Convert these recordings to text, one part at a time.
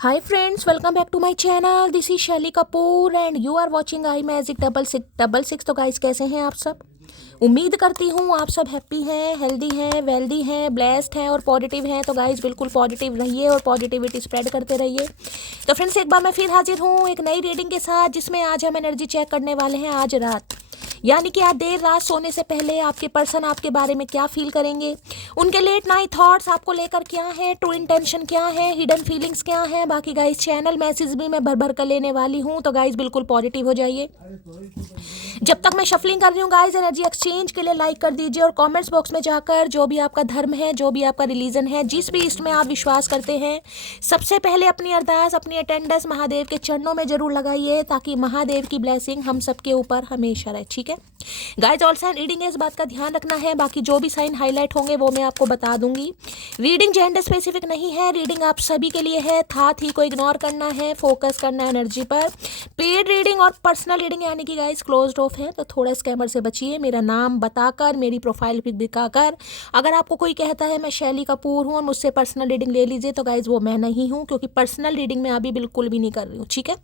Hi friends, welcome back to my channel. This is Shelly Kapoor and you are watching I Magic 666। तो guys कैसे हैं आप सब? उम्मीद करती हूँ आप सब हैप्पी हैं, हेल्दी हैं, वेल्दी हैं, ब्लेस्ड हैं और पॉजिटिव हैं। तो गाइस बिल्कुल पॉजिटिव रहिए और पॉजिटिविटी स्प्रेड करते रहिए। तो फ्रेंड्स एक बार मैं फिर हाजिर हूँ एक नई रीडिंग के साथ, जिसमें आज हम एनर्जी चेक करने वाले हैं आज रात, यानी कि आज देर रात सोने से पहले आपके पर्सन आपके बारे में क्या फील करेंगे, उनके लेट नाइट थॉट्स आपको लेकर क्या है, ट्रू इंटेंशन क्या है, हिडन फीलिंग्स क्या है। बाकी गाइस चैनल मैसेज भी मैं भर भर कर लेने वाली हूँ, तो गाइस बिल्कुल पॉजिटिव हो जाइए। जब तक मैं शफलिंग कर रही हूँ गाइस, एनर्जी एक्सचेंज के लिए लाइक कर दीजिए और कमेंट्स बॉक्स में जाकर जो भी आपका धर्म है, जो भी आपका रिलीजन है, जिस भी इष्ट में आप विश्वास करते हैं, सबसे पहले अपनी अरदास, अपनी अटेंडेंस महादेव के चरणों में जरूर लगाइए, ताकि महादेव की ब्लेसिंग हम सबके ऊपर हमेशा रहे। ठीक है गाइस, ऑल साइन रीडिंग है, इस बात का ध्यान रखना है। बाकी जो भी साइन हाईलाइट होंगे वो मैं आपको बता दूंगी। रीडिंग जेंडर स्पेसिफिक नहीं है, रीडिंग आप सभी के लिए है। था थी को इग्नोर करना है, फोकस करना है एनर्जी पर। पेड रीडिंग और पर्सनल रीडिंग यानी कि गाइस क्लोज्ड ऑफ है, तो थोड़ा स्कैमर से बचिए। मेरा नाम बताकर, मेरी प्रोफाइल पिक दिखाकर अगर आपको कोई कहता है मैं शैली कपूर हूँ और मुझसे पर्सनल रीडिंग ले लीजिए, तो गाइस वो मैं नहीं हूँ, क्योंकि पर्सनल रीडिंग मैं अभी बिल्कुल भी नहीं कर रही हूँ। ठीक है,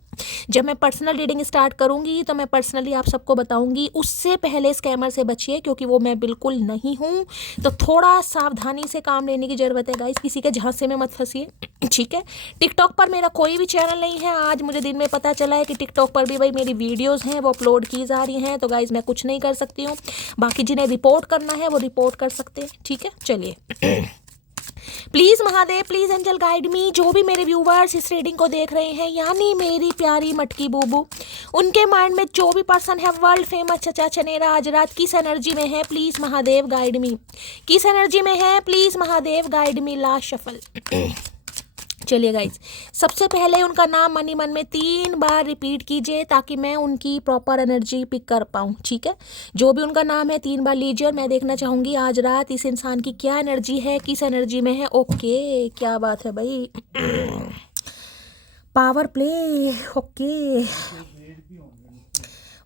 जब मैं पर्सनल रीडिंग स्टार्ट करूंगी तो मैं पर्सनली आप सबको बताऊंगी। उससे पहले स्कैमर से बचिए, क्योंकि वो मैं बिल्कुल नहीं हूँ। तो थोड़ा सावधानी से काम लेने की जरूरत है गाइस, किसी के झांसे में मत फंसिए। ठीक है, टिकटॉक पर मेरा कोई भी चैनल नहीं है। आज मुझे दिन में पता चला है कि टिकटॉक पर भी भाई मेरी वीडियोस हैं वो अपलोड की जा रही हैं, तो गाइस मैं कुछ नहीं कर सकती हूँ। बाकी जिन्हें रिपोर्ट करना है वो रिपोर्ट कर सकते हैं। ठीक है, चलिए। Please Mahadev, please angel guide me. जो भी मेरे व्यूवर्स इस रीडिंग को देख रहे हैं, यानी मेरी प्यारी मटकी बूबू, उनके माइंड में जो भी पर्सन है वर्ल्ड फेमस चचा चनेरा आज रात किस एनर्जी में है, प्लीज महादेव गाइड मी। किस एनर्जी में है, please Mahadev guide me. Last shuffle. चलिए गाइज, सबसे पहले उनका नाम मनी मन में 3 बार रिपीट कीजिए, ताकि मैं उनकी प्रॉपर एनर्जी पिक कर पाऊँ। ठीक है, जो भी उनका नाम है 3 बार लीजिए और मैं देखना चाहूँगी आज रात इस इंसान की क्या एनर्जी है, किस एनर्जी में है। ओके, क्या बात है भाई। Power play. Okay,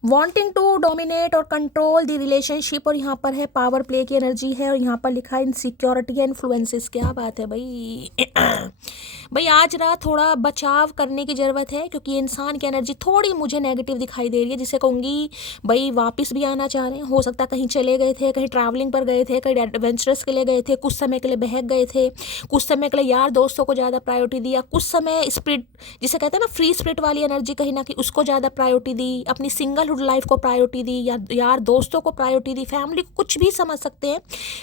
wanting to dominate और कंट्रोल द रिलेशनशिप, और यहाँ पर है पावर प्ले की एनर्जी है, और यहाँ पर लिखा है इनसिक्योरिटी एंड इन्फ्लुएंसेस। क्या बात है भाई। भाई आज रात थोड़ा बचाव करने की ज़रूरत है, क्योंकि इंसान की एनर्जी थोड़ी मुझे नेगेटिव दिखाई दे रही है, जिसे कहूँगी भाई वापस भी आना चाह रहे हैं। हो सकता है कहीं चले गए थे, कहीं ट्रैवलिंग पर गए थे, कहीं एडवेंचरस के लिए गए थे, कुछ समय के लिए बहक गए थे, कुछ समय के लिए यार दोस्तों को ज़्यादा प्रायोरिटी दिया, कुछ समय स्पिरिट जिसे कहते हैं ना फ्री स्पिरिट वाली एनर्जी, कहीं ना कहीं उसको ज़्यादा प्रायोरिटी दी, अपनी सिंगलहुड लाइफ को प्रायोरिटी दी, या यार दोस्तों को प्रायोरिटी दी, फैमिली को, कुछ भी समझ सकते हैं।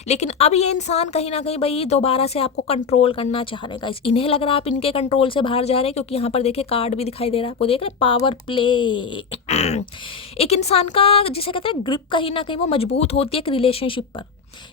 लेकिन अब ये इंसान कहीं ना कहीं भाई दोबारा से आपको कंट्रोल करना चाह रहे हैं। इन्हें लग रहा है आप इनके कंट्रोल से बाहर जा रहे हैं, क्योंकि यहाँ पर देखिए कार्ड भी दिखाई दे रहा है आपको, देख रहे पावर प्ले। एक इंसान का जिसे कहते हैं ग्रिप कहीं ना कहीं वो मजबूत होती है एक रिलेशनशिप पर,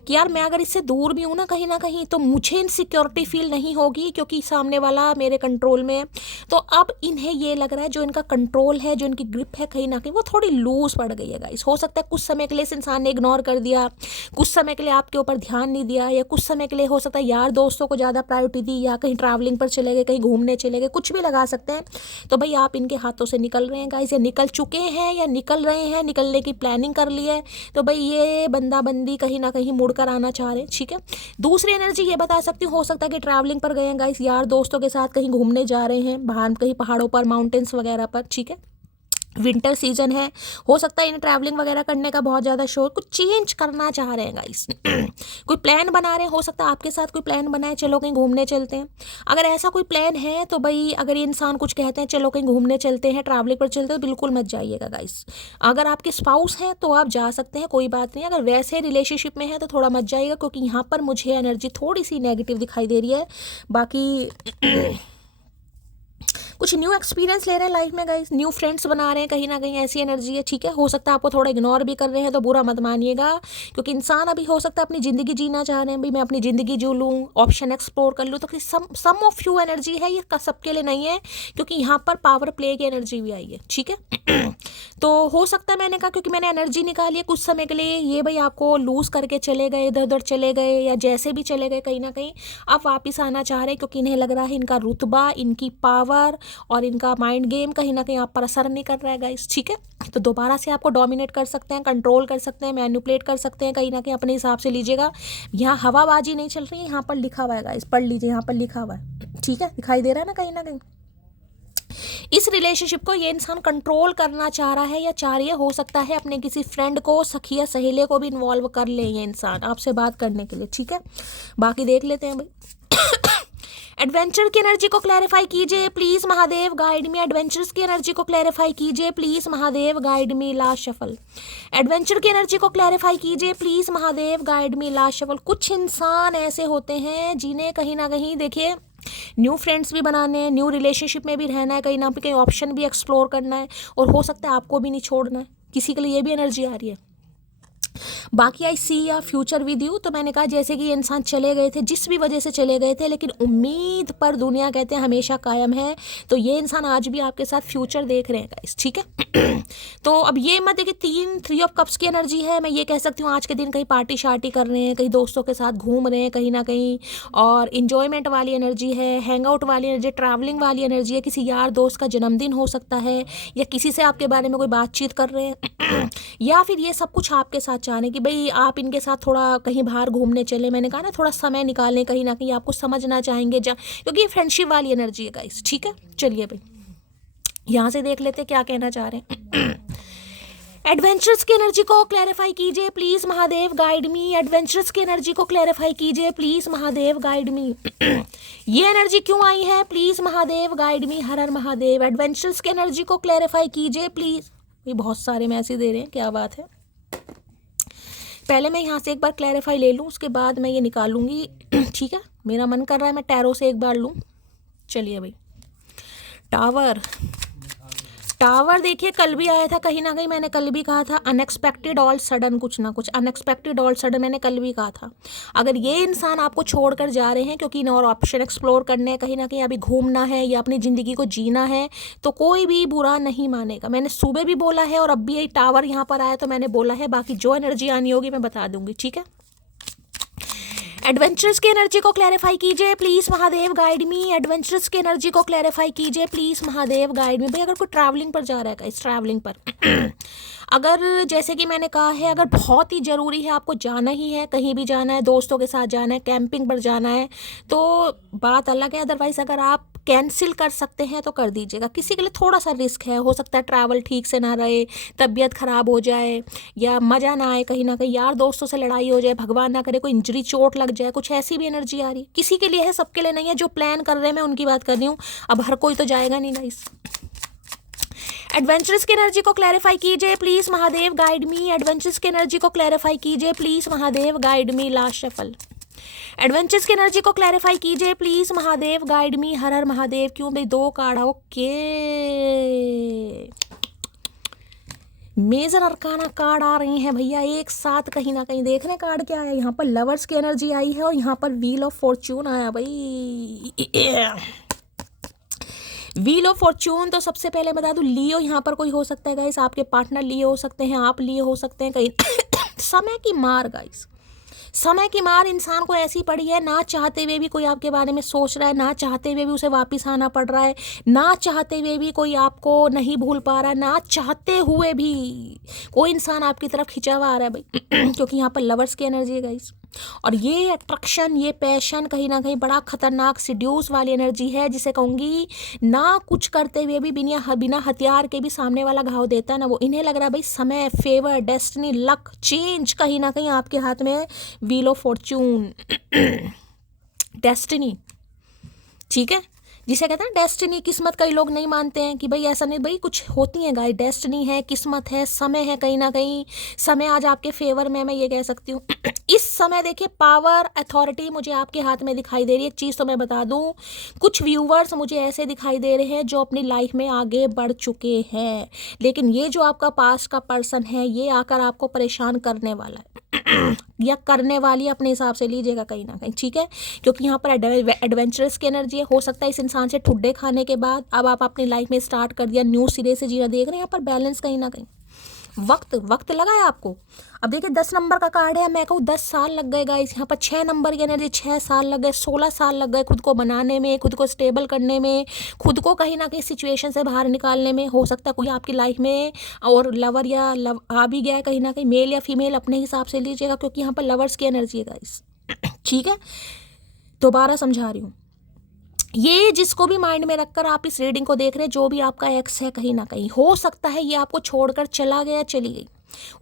कि यार मैं अगर इससे दूर भी हूँ ना कहीं तो मुझे इनसिक्योरिटी फील नहीं होगी, क्योंकि सामने वाला मेरे कंट्रोल में है। तो अब इन्हें ये लग रहा है जो इनका कंट्रोल है, जो इनकी ग्रिप है, कहीं ना कहीं वो थोड़ी लूज पड़ गई है गाइस। हो सकता है कुछ समय के लिए इस इंसान ने इग्नोर कर दिया, कुछ समय के लिए आपके ऊपर ध्यान नहीं दिया, या कुछ समय के लिए हो सकता है यार दोस्तों को ज़्यादा प्रायोरिटी दी, या कहीं ट्रैवलिंग पर चले गए, कहीं घूमने चले गए, कुछ भी लगा सकते हैं। तो भाई आप इनके हाथों से निकल रहे हैं गाइस, या निकल चुके हैं, या निकल रहे हैं, निकलने की प्लानिंग कर ली है। तो भाई ये बंदा बंदी कहीं ना कहीं मुड़कर आना चाह रहे हैं। ठीक है, दूसरी एनर्जी ये बता सकती हूँ, हो सकता है कि ट्रैवलिंग पर गए हैं गाइस, यार दोस्तों के साथ कहीं घूमने जा रहे हैं बाहर, कहीं पहाड़ों पर, माउंटेन्स वगैरह पर। ठीक है, विंटर सीजन है, हो सकता है इन्हें ट्रैवलिंग वगैरह करने का बहुत ज़्यादा शौक, कुछ चेंज करना चाह रहे हैं गाइस। कोई प्लान बना रहे हैं, हो सकता है आपके साथ कोई प्लान बनाए, चलो कहीं घूमने चलते हैं। अगर ऐसा कोई प्लान है तो भाई अगर ये इंसान कुछ कहते हैं चलो कहीं घूमने चलते हैं, ट्रैवलिंग पर चलते हैं, तो बिल्कुल मत जाइएगा गाइस। अगर आपके स्पाउस हैं तो आप जा सकते हैं, कोई बात नहीं। अगर वैसे रिलेशनशिप में है तो थोड़ा मत जाइएगा, क्योंकि यहाँ पर मुझे एनर्जी थोड़ी सी नेगेटिव दिखाई दे रही है। बाकी कुछ न्यू एक्सपीरियंस ले रहे हैं लाइफ में गाइस, न्यू फ्रेंड्स बना रहे हैं, कहीं ना कहीं ऐसी एनर्जी है। ठीक है, हो सकता है आपको थोड़ा इग्नोर भी कर रहे हैं, तो बुरा मत मानिएगा, क्योंकि इंसान अभी हो सकता है अपनी ज़िंदगी जीना चाह रहे हैं। भाई मैं अपनी ज़िंदगी जी लूँ, ऑप्शन एक्सप्लोर कर लूँ, तो सम ऑफ यू एनर्जी है ये, सबके लिए नहीं है, क्योंकि यहाँ पर पावर प्ले की एनर्जी भी आई है। ठीक है, तो हो सकता है मैंने कहा क्योंकि मैंने एनर्जी निकाली है कुछ समय के लिए, ये भाई आपको लूज करके चले गए, इधर उधर चले गए, या जैसे भी चले गए, कहीं ना कहीं आप वापस आना चाह रहे हैं, क्योंकि इन्हें लग रहा है इनका रुतबा, इनकी पावर और इनका माइंड गेम कहीं ना कहीं आप पर असर नहीं कर रहा है गाइस। ठीक है, तो दोबारा से आपको डोमिनेट कर सकते हैं, कंट्रोल कर सकते हैं, मैनिपुलेट कर सकते हैं, कहीं ना कहीं अपने हिसाब से लीजिएगा। यहाँ हवाबाजी नहीं चल रही है, यहाँ पर लिखा हुआ है गाइस, पढ़ लीजिए, यहाँ पर लिखा हुआ है। ठीक है, दिखाई दे रहा है ना कहीं ना कहीं। इस रिलेशनशिप को ये इंसान कंट्रोल करना चाह रहा है या चाह रही है, हो सकता है अपने किसी फ्रेंड को, सखी या सहेली को भी इन्वॉल्व कर ले ये इंसान आपसे बात करने के लिए, ठीक है। बाकी देख लेते हैं भाई। एडवेंचर की एनर्जी को क्लैरिफाई कीजिए please Mahadev, guide me. Adventures की एनर्जी को क्लैरिफाई कीजिए please Mahadev, guide me. Last shuffle. Adventure की एनर्जी को क्लैरिफाई कीजिए please Mahadev, guide me. Last shuffle. कुछ इंसान ऐसे होते हैं जिन्हें कहीं ना कहीं देखिए न्यू फ्रेंड्स भी बनाने हैं, न्यू रिलेशनशिप में भी रहना है, कहीं ना कहीं ऑप्शन भी एक्सप्लोर करना है, और हो सकता है आपको भी नहीं छोड़ना है, किसी के लिए ये भी एनर्जी आ रही है। बाकी आई सी या फ्यूचर विद यू, तो मैंने कहा जैसे कि ये इंसान चले गए थे, जिस भी वजह से चले गए थे, लेकिन उम्मीद पर दुनिया कहते हैं हमेशा कायम है, तो ये इंसान आज भी आपके साथ फ्यूचर देख रहे हैं गाइस, ठीक है। तो अब ये मत देखिए 3 ऑफ कप्स की एनर्जी है, मैं ये कह सकती हूँ आज के दिन कहीं पार्टी शार्टी कर रहे हैं, कहीं दोस्तों के साथ घूम रहे हैं कहीं ना कहीं, और इन्जॉयमेंट वाली एनर्जी है, हैंग आउट वाली एनर्जी, ट्रैवलिंग वाली एनर्जी है, किसी यार दोस्त का जन्मदिन हो सकता है, या किसी से आपके बारे में कोई बातचीत कर रहे हैं, या फिर ये सब कुछ आपके साथ चाहने कि भाई आप इनके साथ थोड़ा कहीं बाहर घूमने चले, मैंने कहा ना थोड़ा समय निकालें, कहीं ना कहीं आपको समझना चाहेंगे क्योंकि ये फ्रेंडशिप वाली एनर्जी है गाइस, ठीक है। चलिए भाई यहाँ से देख लेते क्या कहना चाह रहे हैं। एडवेंचर्स की एनर्जी को क्लैरिफाई कीजिए please Mahadev, guide me. Adventures की एनर्जी को क्लैरिफाई कीजिए प्लीज महादेव, गाइड मी। ये एनर्जी क्यों आई है प्लीज महादेव, गाइड मी। हर हर महादेव। एडवेंचर्स की एनर्जी को क्लैरिफाई कीजिए प्लीज। ये बहुत सारे मैसेज दे रहे हैं, क्या बात है। पहले मैं यहाँ से एक बार क्लैरिफाई ले लूँ, उसके बाद मैं ये निकालूंगी, ठीक है। मेरा मन कर रहा है मैं टैरो से एक बार लूँ। चलिए भाई टावर। टावर देखिए कल भी आया था, कहीं ना कहीं मैंने कल भी कहा था अनएक्सपेक्टेड ऑल सडन, कुछ ना कुछ अनएक्सपेक्टेड ऑल सडन मैंने कल भी कहा था। अगर ये इंसान आपको छोड़कर जा रहे हैं क्योंकि इन और ऑप्शन एक्सप्लोर करने हैं, कहीं ना कहीं अभी घूमना है या अपनी ज़िंदगी को जीना है, तो कोई भी बुरा नहीं मानेगा। मैंने सुबह भी बोला है और अब भी ये टावर यहाँ पर आया तो मैंने बोला है, बाकी जो एनर्जी आनी होगी मैं बता दूंगी, ठीक है। एडवेंचर्स की एनर्जी को क्लैरिफाई कीजिए please Mahadev, guide me. Adventures की एनर्जी को क्लैरिफाई कीजिए प्लीज महादेव, गाइड मी। भाई अगर कोई ट्रैवलिंग पर जा रहा है इस ट्रैवलिंग पर अगर जैसे कि मैंने कहा है, अगर बहुत ही ज़रूरी है, आपको जाना ही है, कहीं भी जाना है, दोस्तों के साथ जाना है, कैंपिंग पर जाना है, तो बात अलग है। अदरवाइज़ अगर आप कैंसिल कर सकते हैं तो कर दीजिएगा। किसी के लिए थोड़ा सा रिस्क है, हो सकता है ट्रैवल ठीक से ना रहे, तबीयत ख़राब हो जाए, या मज़ा ना आए, कहीं ना कहीं यार दोस्तों से लड़ाई हो जाए, भगवान ना करे कोई इंजरी चोट लग जाए, कुछ ऐसी भी एनर्जी आ रही है। किसी के लिए है, सबके लिए नहीं है। जो प्लान कर रहे हैं मैं उनकी बात कर रही हूँ, अब हर कोई तो जाएगा नहीं गाइस। एडवेंचर्स की एनर्जी को क्लैरिफाई कीजिए please Mahadev, guide me. Adventures की एनर्जी को क्लैरिफाई कीजिए please Mahadev, guide me. Last shuffle. Adventures की एनर्जी को क्लैरिफाई कीजिए प्लीज महादेव, गाइड मी। हर हर महादेव। क्यों भाई 2 card, okay. Major arcana card आ रही हैं भैया एक साथ, कहीं ना कहीं देख रहे कार्ड क्या आया यहाँ पर। लवर्स की एनर्जी आई है और यहाँ पर व्हील ऑफ फॉर्च्यून आया भाई। व्हील ऑफ फॉर्च्यून, तो सबसे पहले बता दूं लियो यहाँ पर कोई हो सकता है गाइस, आपके पार्टनर लिए हो सकते हैं, आप लिए हो सकते हैं, कहीं समय की मार गाइस, समय की मार इंसान को ऐसी पड़ी है, ना चाहते हुए भी कोई आपके बारे में सोच रहा है, ना चाहते हुए भी उसे वापस आना पड़ रहा है, ना चाहते हुए भी कोई आपको नहीं भूल पा रहा है, ना चाहते हुए भी कोई इंसान आपकी तरफ खिंचा हुआ आ रहा है भाई। क्योंकि यहाँ पर लवर्स की एनर्जी है गाइस, और ये अट्रैक्शन, ये पैशन कहीं ना कहीं बड़ा खतरनाक सिड्यूस वाली एनर्जी है, जिसे कहूँगी ना कुछ करते हुए भी बिना हथियार के भी सामने वाला घाव देता है ना, वो इन्हें लग रहा है भाई समय, फेवर, डेस्टिनी, लक, चेंज कहीं ना कहीं आपके हाथ में है। व्हील ऑफ फॉर्च्यून, डेस्टिनी, ठीक है, जिसे कहते हैं डेस्टिनी, किस्मत। कई लोग नहीं मानते हैं कि भाई ऐसा नहीं, भाई कुछ होती है गाइस, डेस्टिनी है, किस्मत है, समय है, कहीं ना कहीं समय आज आपके फेवर में, मैं ये कह सकती हूँ। इस समय देखिए पावर, अथॉरिटी मुझे आपके हाथ में दिखाई दे रही है। एक चीज़ तो मैं बता दूँ, कुछ व्यूवर्स मुझे ऐसे दिखाई दे रहे हैं जो अपनी लाइफ में आगे बढ़ चुके हैं, लेकिन ये जो आपका पास्ट का पर्सन है, ये आकर आपको परेशान करने वाला है या करने वाली, अपने हिसाब से लीजिएगा कहीं ना कहीं, ठीक है। क्योंकि यहाँ पर एडवेंचरस की एनर्जी है। हो सकता है इस इंसान से ठुड्डे खाने के बाद अब आप अपनी लाइफ में स्टार्ट कर दिया, न्यू सिरे से जीना देख रहे हैं। यहाँ पर बैलेंस कहीं ना कहीं, वक्त लगा है आपको। अब देखिए 10 नंबर का कार्ड है, मैं कहूँ 10 साल लग गए गाइस। यहाँ पर 6 नंबर की एनर्जी, 6 साल लग गए, 16 साल लग गए खुद को बनाने में, खुद को स्टेबल करने में, खुद को कहीं ना कहीं सिचुएशन से बाहर निकालने में। हो सकता है कोई आपकी लाइफ में और लवर या लव आ भी गया है, कहीं ना कहीं मेल या फीमेल, अपने हिसाब से लीजिएगा, क्योंकि यहाँ पर लवर्स की एनर्जी है गाइस, ठीक है। दोबारा समझा रही हूँ, ये जिसको भी माइंड में रखकर आप इस रीडिंग को देख रहे हैं, जो भी आपका एक्स है, कहीं ना कहीं हो सकता है ये आपको छोड़कर चला गया, चली गई।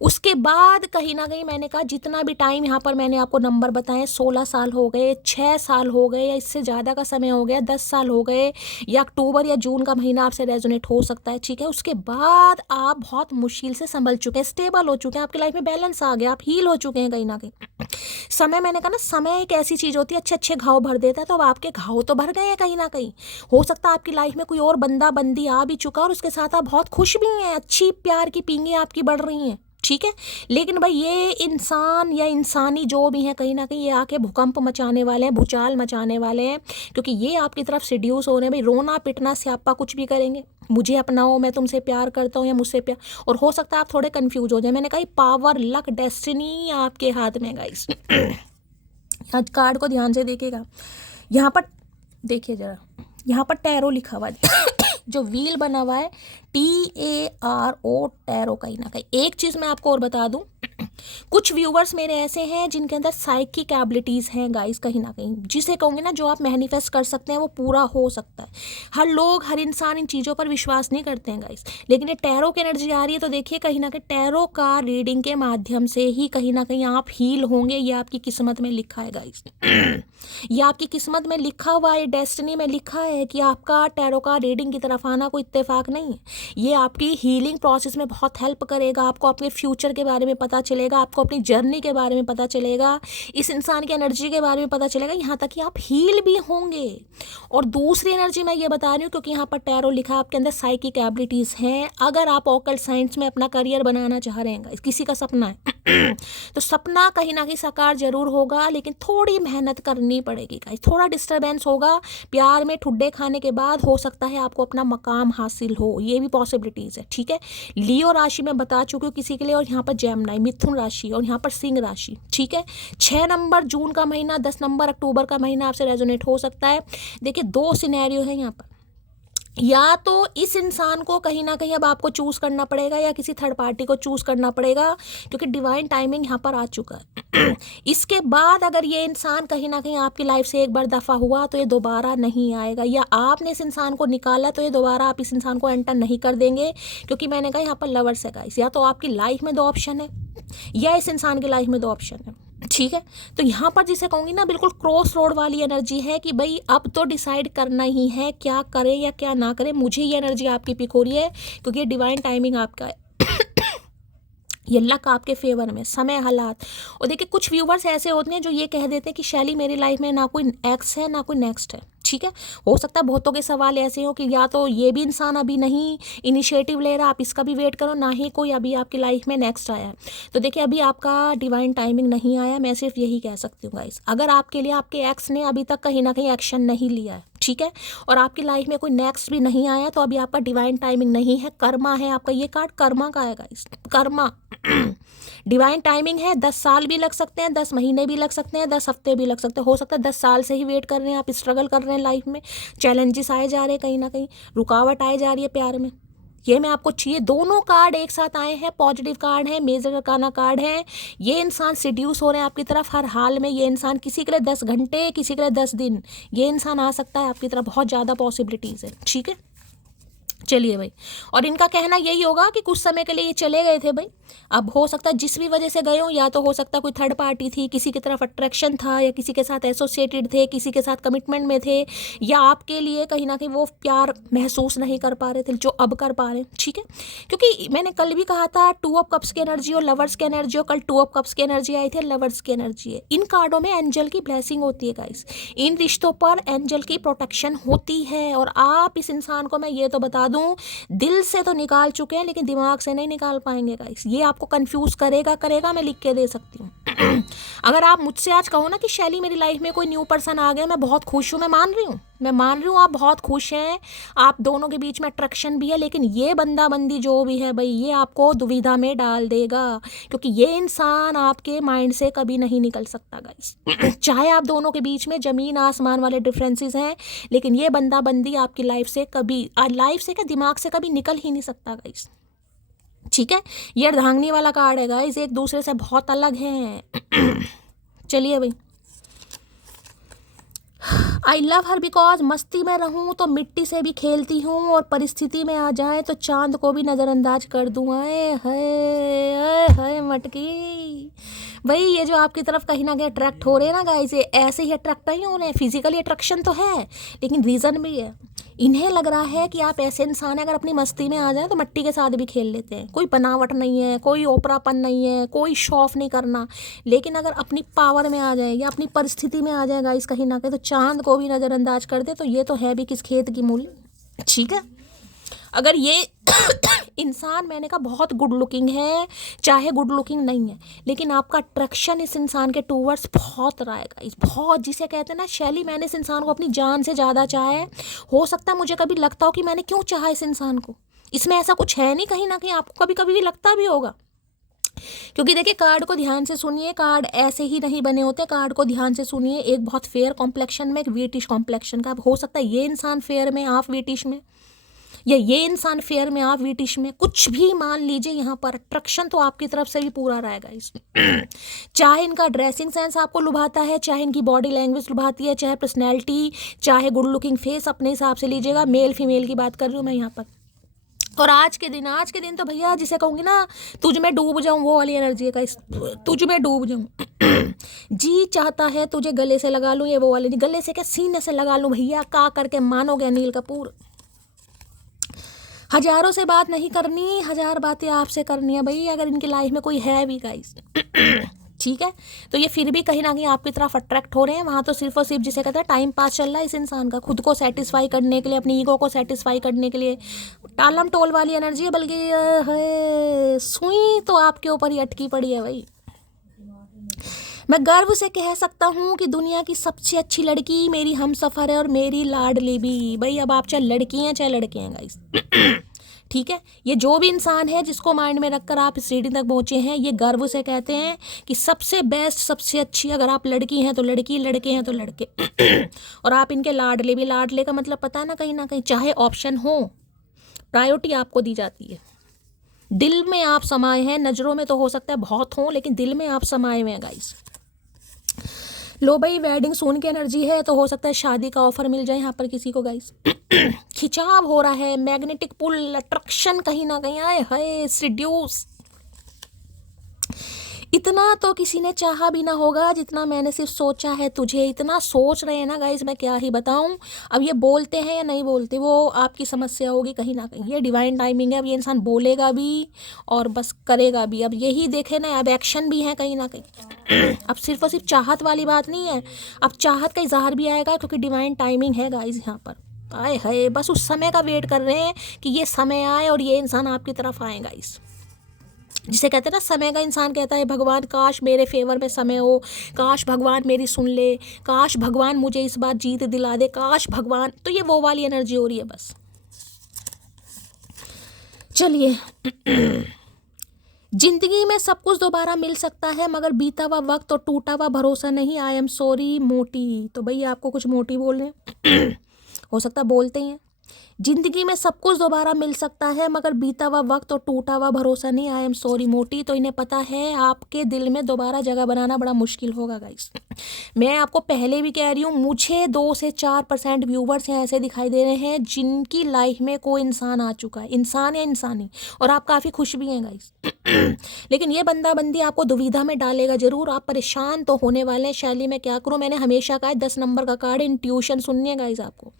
उसके बाद कहीं ना कहीं मैंने कहा जितना भी टाइम यहाँ पर मैंने आपको नंबर बताए, 16 साल हो गए, 6 साल हो गए, या इससे ज़्यादा का समय हो गया, 10 साल हो गए, या अक्टूबर या जून का महीना आपसे रेजोनेट हो सकता है, ठीक है। उसके बाद आप बहुत मुश्किल से संभल चुके हैं, स्टेबल हो चुके हैं, आपकी लाइफ में बैलेंस आ गया, आप हील हो चुके हैं कहीं ना कहीं। समय, मैंने कहा ना, समय एक ऐसी चीज़ होती है, अच्छे अच्छे घाव भर देता है, तो अब आपके घाव तो भर गए हैं कहीं ना कहीं। हो सकता है आपकी लाइफ में कोई और बंदा बंदी आ भी चुका और उसके साथ आप बहुत खुश भी हैं, अच्छी प्यार की पींगे आपकी बढ़ रही हैं, ठीक है। लेकिन भाई ये इंसान या इंसानी जो भी हैं, कहीं ना कहीं ये आके भूकंप मचाने वाले हैं, भूचाल मचाने वाले हैं, क्योंकि ये आपकी तरफ सिड्यूस हो रहे हैं। भाई रोना पिटना स्यापा कुछ भी करेंगे, मुझे अपनाओ, मैं तुमसे प्यार करता हूँ, या मुझसे प्यार। और हो सकता है आप थोड़े कंफ्यूज हो जाए। मैंने कहा पावर, लक, डेस्टिनी आपके हाथ में गाइस। आज कार्ड को ध्यान से देखिएगा, यहाँ पर देखिए जरा, यहाँ पर टैरो लिखा हुआ है। जो व्हील बना हुआ है, TARO, टैरो। कहीं ना कहीं एक चीज़ मैं आपको और बता दूं, कुछ व्यूवर्स मेरे ऐसे हैं जिनके अंदर साइकिक एबिलिटीज़ हैं गाइस, कहीं ना कहीं, जिसे कहूँगी ना, जो आप मैनिफेस्ट कर सकते हैं, वो पूरा हो सकता है। हर लोग, हर इंसान इन चीज़ों पर विश्वास नहीं करते हैं गाइस, लेकिन ये टैरो की एनर्जी आ रही है, तो देखिए कहीं ना कहीं टैरो का रीडिंग के माध्यम से ही कहीं ना कहीं आप हील होंगे। ये आपकी किस्मत में लिखा है गाइस। ये आपकी किस्मत में लिखा हुआ है, डेस्टिनी में लिखा है कि आपका टैरो का रीडिंग की तरफ आना कोई इत्तेफाक नहीं है। ये आपकी हीलिंग प्रोसेस में बहुत हेल्प करेगा, आपको अपने फ्यूचर के बारे में पता चलेगा, आपको अपनी जर्नी के बारे में पता चलेगा, इस इंसान की एनर्जी के बारे में पता चलेगा, यहाँ तक कि आप हील भी होंगे। और दूसरी एनर्जी मैं ये बता रही हूँ, क्योंकि यहाँ पर टैरो लिखा है, आपके अंदर साइकिक एबिलिटीज़ हैं। अगर आप ऑकल्ट साइंस में अपना करियर बनाना चाह रहे हैं, किसी का सपना है, तो सपना कहीं ना कहीं साकार जरूर होगा, लेकिन थोड़ी मेहनत करनी पड़ेगी गाइस, थोड़ा डिस्टर्बेंस होगा। प्यार में ठुड्डे खाने के बाद हो सकता है आपको अपना मकाम हासिल हो, ये भी पॉसिबिलिटीज़ है, ठीक है। लियो राशि में बता चुकी हूँ किसी के लिए, और यहाँ पर जेमिनी, मिथुन राशि, और यहाँ पर सिंह राशि, ठीक है। 6 नंबर जून का महीना, 10 नंबर अक्टूबर का महीना आपसे रेजोनेट हो सकता है। देखिए 2 सिनेरियो है यहाँ पर, या तो इस इंसान को कहीं ना कहीं अब आपको चूज करना पड़ेगा, या किसी थर्ड पार्टी को चूज करना पड़ेगा, क्योंकि डिवाइन टाइमिंग यहाँ पर आ चुका है। इसके बाद अगर ये इंसान कहीं ना कहीं आपकी लाइफ से एक बार दफा हुआ, तो ये दोबारा नहीं आएगा, या आपने इस इंसान को निकाला, तो ये दोबारा आप इस इंसान को एंटर नहीं कर देंगे, क्योंकि मैंने कहा यहाँ पर लवर्स है गाइस। या तो आपकी लाइफ में 2 ऑप्शन है, या इस इंसान की लाइफ में 2 ऑप्शन है, ठीक है। तो यहाँ पर जिसे कहूँगी ना, बिल्कुल क्रॉस रोड वाली एनर्जी है कि भाई अब तो डिसाइड करना ही है, क्या करें या क्या ना करें। मुझे ये एनर्जी आपकी पिक हो रही है, क्योंकि ये डिवाइन टाइमिंग आपका है। ये लक आपके फेवर में, समय, हालात। और देखिए कुछ व्यूवर्स ऐसे होते हैं जो ये कह देते हैं कि शैली मेरी लाइफ में ना कोई एक्स है ना कोई नेक्स्ट है, ठीक है। हो सकता है बहुतों के सवाल ऐसे हो कि या तो ये भी इंसान अभी नहीं इनिशिएटिव ले रहा, आप इसका भी वेट करो, ना ही कोई अभी आपकी लाइफ में नेक्स्ट आया है। तो देखिए अभी आपका डिवाइन टाइमिंग नहीं आया, मैं सिर्फ यही कह सकती हूँ गाइस। अगर आपके लिए आपके एक्स ने अभी तक कहीं ना कहीं एक्शन नहीं लिया है, ठीक है, और आपकी लाइफ में कोई नेक्स्ट भी नहीं आया, तो अभी आपका डिवाइन टाइमिंग नहीं है, कर्मा है आपका। ये कार्ड कर्मा का है गाइस, कर्मा। डिवाइन टाइमिंग है, 10 साल भी लग सकते हैं, 10 महीने भी लग सकते हैं, 10 हफ्ते भी लग सकते हैं। हो सकता है 10 साल से ही वेट कर रहे हैं आप, स्ट्रगल कर रहे हैं लाइफ में, चैलेंजेस आए जा रहे हैं, कहीं ना कहीं रुकावट आए जा रही है प्यार में। ये मैं आपको चाहिए, दोनों कार्ड एक साथ आए हैं, पॉजिटिव कार्ड है, मेजर अरकाना कार्ड है। ये इंसान सिड्यूस हो रहे हैं आपकी तरफ हर हाल में। ये इंसान किसी के लिए 10 घंटे, किसी के लिए 10 दिन, ये इंसान आ सकता है आपकी तरफ, बहुत ज़्यादा पॉसिबिलिटीज़ है, ठीक है। चलिए भाई, और इनका कहना यही होगा कि कुछ समय के लिए ये चले गए थे भाई। अब हो सकता है जिस भी वजह से गए हो, या तो हो सकता है कोई थर्ड पार्टी थी, किसी की तरफ अट्रैक्शन था, या किसी के साथ एसोसिएटेड थे, किसी के साथ कमिटमेंट में थे, या आपके लिए कहीं ना कहीं वो प्यार महसूस नहीं कर पा रहे थे जो अब कर पा रहे हैं, ठीक है। क्योंकि मैंने कल भी कहा था 2 ऑफ कप्स की एनर्जी और लवर्स की एनर्जी, और कल 2 ऑफ कप्स की एनर्जी आई थी, लवर्स की एनर्जी है। इन कार्डों में एंजल की ब्लेसिंग होती है गाइस, इन रिश्तों पर एंजल की प्रोटेक्शन होती है। और आप इस इंसान को, मैं ये तो बता दूं, दिल से तो निकाल चुके हैं, लेकिन दिमाग से नहीं निकाल पाएंगे गाइस। ये आपको कंफ्यूज करेगा, मैं लिख के दे सकती हूँ। अगर आप मुझसे आज कहो ना कि शैली मेरी लाइफ में कोई न्यू पर्सन आ गया, मैं बहुत खुश हूँ, मैं मान रही हूँ आप बहुत खुश हैं, आप दोनों के बीच में अट्रैक्शन भी है, लेकिन ये बंदा बंदी जो भी है भाई, ये आपको दुविधा में डाल देगा, क्योंकि ये इंसान आपके माइंड से कभी नहीं निकल सकता गाइस। चाहे आप दोनों के बीच में जमीन आसमान वाले डिफरेंसेस हैं, लेकिन ये बंदा बंदी आपकी लाइफ से कभी, लाइफ से क्या, दिमाग से कभी निकल ही नहीं सकता गाइस, ठीक है। ये अर्धांगिनी वाला कार्ड है गाइस, एक दूसरे से बहुत अलग हैं। चलिए भाई, आई लव हर बिकॉज मस्ती में रहूं तो मिट्टी से भी खेलती हूँ, और परिस्थिति में आ जाए तो चांद को भी नज़रअंदाज कर दूँ। आए हाय हाय मटकी। भाई ये जो आपकी तरफ कहीं ना कहीं अट्रैक्ट हो रहे हैं ना गाइस, ये ऐसे ही अट्रैक्ट नहीं हो रहे हैं, फिजिकली अट्रैक्शन तो है लेकिन रीज़न भी है। इन्हें लग रहा है कि आप ऐसे इंसान हैं, अगर अपनी मस्ती में आ जाए तो मिट्टी के साथ भी खेल लेते हैं, कोई बनावट नहीं है, कोई ओपरापन नहीं है, कोई शो ऑफ नहीं करना। लेकिन अगर अपनी पावर में आ जाए या अपनी परिस्थिति में आ जाए गाइस कहीं ना कहीं, तो चांद को भी नज़रअंदाज कर दे, तो ये तो है भी किस खेत की मूली। ठीक है, अगर ये इंसान मैंने कहा बहुत गुड लुकिंग है, चाहे गुड लुकिंग नहीं है, लेकिन आपका अट्रैक्शन इस इंसान के टूवर्ड्स बहुत रहा है गाइस, बहुत, जिसे कहते हैं ना शैली, मैंने इस इंसान को अपनी जान से ज़्यादा चाहा है। हो सकता है मुझे कभी लगता हो कि मैंने क्यों चाहा इस इंसान को, इसमें ऐसा कुछ है नहीं, कहीं ना कहीं आपको कभी कभी भी लगता भी होगा। क्योंकि देखिए कार्ड को ध्यान से सुनिए, कार्ड ऐसे ही नहीं बने होते, कार्ड को ध्यान से सुनिए। एक बहुत फेयर कॉम्प्लेक्शन में, एक वीटिश कॉम्प्लेक्शन का, हो सकता है ये इंसान फेयर में आप वीटिश में, या ये इंसान फेयर में आप वीटिश में, कुछ भी मान लीजिए। यहाँ पर अट्रैक्शन तो आपकी तरफ से भी पूरा रहेगा इसमें। चाहे इनका ड्रेसिंग सेंस आपको लुभाता है, चाहे इनकी बॉडी लैंग्वेज लुभाती है, चाहे पर्सनैलिटी, चाहे गुड लुकिंग फेस, अपने हिसाब से लीजिएगा। मेल फीमेल की बात कर रही हूँ मैं यहाँ पर। और आज के दिन तो भैया जिसे कहूँगी ना, तुझ में डूब जाऊँ, वो वाली एनर्जी का, तुझ में डूब जाऊँ। जी चाहता है तुझे गले से लगा लूँ, ये वो वाली, गले से क्या सीने से लगा लूँ भैया, का करके मानोगे अनिल कपूर। हजारों से बात नहीं करनी, हजार बातें आपसे करनी है भाई, अगर इनकी लाइफ में कोई है भी गाइस। ठीक है, तो ये फिर भी कहीं ना कहीं आपकी तरफ अट्रैक्ट हो रहे हैं। वहाँ तो सिर्फ और सिर्फ जिसे कहते हैं टाइम पास चल रहा है इस इंसान का, खुद को सेटिस्फाई करने के लिए, अपनी ईगो को सेटिस्फाई करने के लिए। टालम टोल वाली एनर्जी है, बल्कि सुई तो आपके ऊपर ही अटकी पड़ी है भाई। मैं गर्व से कह सकता हूँ कि दुनिया की सबसे अच्छी लड़की मेरी हमसफ़र है और मेरी लाडली भी। भाई अब आप चाहे लड़की हैं चाहे लड़के हैं गाइस। ठीक है, ये जो भी इंसान है जिसको माइंड में रखकर आप इस रीडिंग तक पहुँचे हैं, ये गर्व से कहते हैं कि सबसे बेस्ट, सबसे अच्छी, अगर आप लड़की हैं तो लड़की, लड़के हैं तो लड़के। और आप इनके लाडले भी। लाडले का मतलब पता है ना कहीं चाहे ऑप्शन हो, प्रायोरिटी आपको दी जाती है। दिल में आप समाये हैं, नज़रों में तो हो सकता है बहुत हो, लेकिन दिल में आप समाये हुए हैं गाइस। लो भाई, वेडिंग सून की एनर्जी है, तो हो सकता है शादी का ऑफर मिल जाए यहाँ पर किसी को गाइस। खिंचाव हो रहा है, मैग्नेटिक पुल, अट्रैक्शन कहीं ना कहीं, आए हाय सिड्यूस। इतना तो किसी ने चाहा भी ना होगा जितना मैंने सिर्फ सोचा है तुझे। इतना सोच रहे हैं ना गाइस, मैं क्या ही बताऊं। अब ये बोलते हैं या नहीं बोलते वो आपकी समस्या होगी कहीं ना कहीं। ये डिवाइन टाइमिंग है, अब ये इंसान बोलेगा भी और बस करेगा भी। अब यही देखे ना, अब एक्शन भी है कहीं ना कहीं। अब सिर्फ और सिर्फ चाहत वाली बात नहीं है, अब चाहत का इजहार भी आएगा, क्योंकि डिवाइन टाइमिंग है गाइस यहाँ पर। आए हाय, बस उस समय का वेट कर रहे हैं कि ये समय आए और ये इंसान आपकी तरफ आए गाइस। जिसे कहते हैं ना, समय का इंसान कहता है भगवान काश मेरे फेवर में समय हो, काश भगवान मेरी सुन ले, काश भगवान मुझे इस बार जीत दिला दे, काश भगवान। तो ये वो वाली एनर्जी हो रही है बस। चलिए, जिंदगी में सब कुछ दोबारा मिल सकता है, मगर बीता हुआ वक्त और टूटा हुआ भरोसा नहीं। आई एम सॉरी मोटी। तो भाई आपको कुछ मोटी बोल रहे हैं, हो सकता है बोलते ही हैं। जिंदगी में सब कुछ दोबारा मिल सकता है, मगर बीता हुआ वक्त और टूटा हुआ भरोसा नहीं। आई एम सॉरी मोटी। तो इन्हें पता है आपके दिल में दोबारा जगह बनाना बड़ा मुश्किल होगा गाइस। मैं आपको पहले भी कह रही हूँ, मुझे 2 से 4% व्यूवर्स हैं ऐसे दिखाई दे रहे हैं जिनकी लाइफ में कोई इंसान आ चुका है, इंसान या इंसानी, और आप काफ़ी खुश भी हैं गाइस। लेकिन ये बंदा बंदी आपको दुविधा में डालेगा जरूर, आप परेशान तो होने वाले हैं। शैली में क्या करूँ, मैंने हमेशा कहा 10 नंबर का कार्ड इंट्यूशन सुननी है गाइस आपको।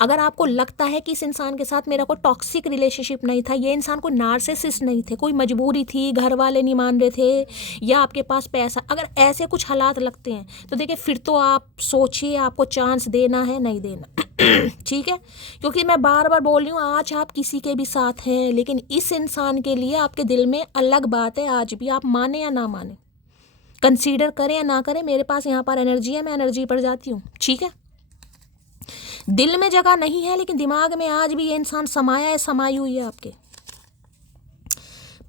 अगर आपको लगता है कि इस इंसान के साथ मेरा कोई टॉक्सिक रिलेशनशिप नहीं था, ये इंसान कोई नार्सिसिस्ट नहीं थे, कोई मजबूरी थी, घर वाले नहीं मान रहे थे, या आपके पास पैसा, अगर ऐसे कुछ हालात लगते हैं तो देखिए फिर तो आप सोचिए आपको चांस देना है नहीं देना। ठीक है, क्योंकि मैं बार बार बोल रही हूँ, आज आप किसी के भी साथ हैं, लेकिन इस इंसान के लिए आपके दिल में अलग बात है। आज भी आप माने या ना माने, कंसीडर करें या ना करें, मेरे पास यहाँ पर एनर्जी है, मैं एनर्जी पर जाती हूँ। ठीक है, दिल में जगह नहीं है, लेकिन दिमाग में आज भी ये इंसान समाया है, समाई हुई है आपके।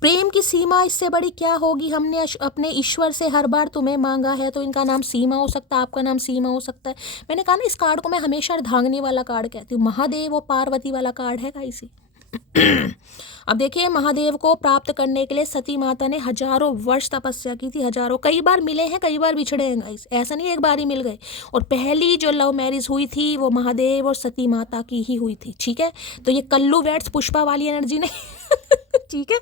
प्रेम की सीमा इससे बड़ी क्या होगी, हमने अपने ईश्वर से हर बार तुम्हें मांगा है। तो इनका नाम सीमा हो सकता है, आपका नाम सीमा हो सकता है। मैंने कहा ना, इस कार्ड को मैं हमेशा अर्धांगिनी वाला कार्ड कहती हूँ, महादेव और पार्वती वाला कार्ड है गाइस। अब देखिए, महादेव को प्राप्त करने के लिए सती माता ने हजारों वर्ष तपस्या की थी, हजारों, कई बार मिले हैं, कई बार बिछड़े हैं गाइस, ऐसा नहीं एक बार ही मिल गए। और पहली जो लव मैरिज हुई थी वो महादेव और सती माता की ही हुई थी, ठीक है। तो ये कल्लू वेट्स पुष्पा वाली एनर्जी नहीं ठीक है,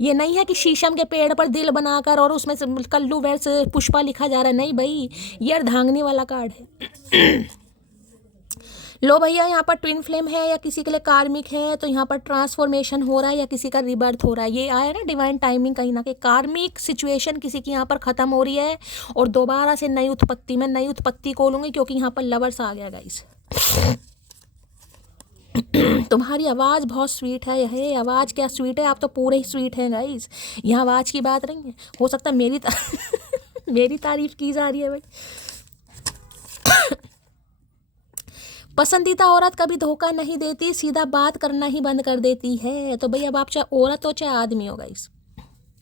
ये नहीं है कि शीशम के पेड़ पर दिल बनाकर और उसमें से कल्लू वेट्स पुष्पा लिखा जा रहा है, नहीं भाई, ये अर्धांगिनी वाला कार्ड है। लो भैया, यहाँ पर ट्विन फ्लेम है या किसी के लिए कार्मिक है, तो यहाँ पर ट्रांसफॉर्मेशन हो रहा है या किसी का रिबर्थ हो रहा है। ये आया ना डिवाइन टाइमिंग, कहीं ना कहीं कार्मिक सिचुएशन किसी की यहाँ पर खत्म हो रही है और दोबारा से नई उत्पत्ति, मैं नई उत्पत्ति खोलूंगी क्योंकि यहाँ पर लवर्स आ गया गाइस। तुम्हारी आवाज़ बहुत स्वीट है, यह आवाज़ क्या स्वीट है, आप तो पूरे ही स्वीट हैं गाइस, यहाँ आवाज़ की बात नहीं है। हो सकता है मेरी मेरी तारीफ की जा रही है भाई। पसंदीदा औरत कभी धोखा नहीं देती, सीधा बात करना ही बंद कर देती है। तो भाई अब आप चाहे औरत हो चाहे आदमी हो गाइस,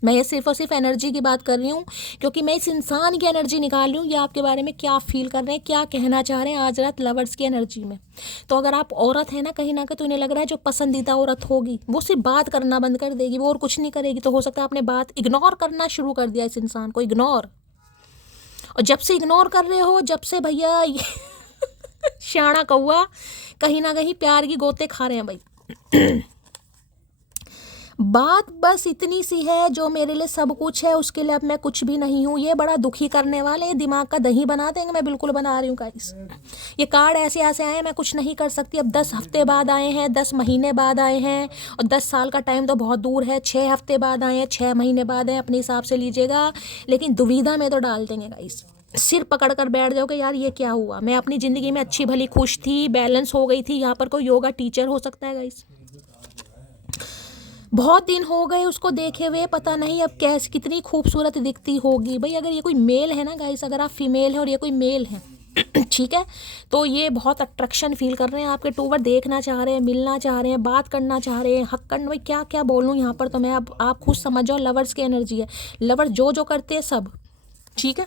मैं ये सिर्फ और सिर्फ एनर्जी की बात कर रही हूँ क्योंकि मैं इस इंसान की एनर्जी निकाल रही हूँ, ये आपके बारे में क्या फील कर रहे हैं, क्या कहना चाह रहे हैं आज रात लवर्स की एनर्जी में। तो अगर आप औरत है ना कहीं ना कहीं, तो इन्हें लग रहा है जो पसंदीदा औरत होगी वो सिर्फ बात करना बंद कर देगी, वो और कुछ नहीं करेगी। तो हो सकता है आपने बात इग्नोर करना शुरू कर दिया, इस इंसान को इग्नोर। और जब से इग्नोर कर रहे हो, जब से भैया श्याणा कौआ कहीं ना कहीं प्यार की गोते खा रहे हैं भाई। बात बस इतनी सी है, जो मेरे लिए सब कुछ है उसके लिए अब मैं कुछ भी नहीं हूँ। ये बड़ा दुखी करने वाले, दिमाग का दही बना देंगे। मैं बिल्कुल बना रही हूँ गाइस, ये कार्ड ऐसे ऐसे आए, मैं कुछ नहीं कर सकती। अब 10 हफ्ते बाद आए हैं, 10 महीने बाद आए हैं, और 10 साल का टाइम तो बहुत दूर है। 6 हफ्ते बाद आए हैं, 6 महीने बाद आए, अपने हिसाब से लीजिएगा, लेकिन दुविधा में तो डाल देंगे गाइस। सिर पकड़ कर बैठ जाओ कि यार ये क्या हुआ, मैं अपनी ज़िंदगी में अच्छी भली खुश थी, बैलेंस हो गई थी। यहाँ पर कोई योगा टीचर हो सकता है गाइस, बहुत दिन हो गए उसको देखे हुए, पता नहीं अब कैसे कितनी खूबसूरत दिखती होगी। भाई अगर ये कोई मेल है ना गाइस, अगर आप फीमेल है और ये कोई मेल है ठीक है, तो ये बहुत अट्रैक्शन फील कर रहे हैं आपके टूवर, देखना चाह रहे हैं, मिलना चाह रहे हैं, बात करना चाह रहे हैं, हक करना, भाई क्या क्या बोलूँ यहाँ पर। तो मैं अब आप खुद समझ जाओ, लवर्स की एनर्जी है। लवर्स जो जो करते हैं सब, ठीक है।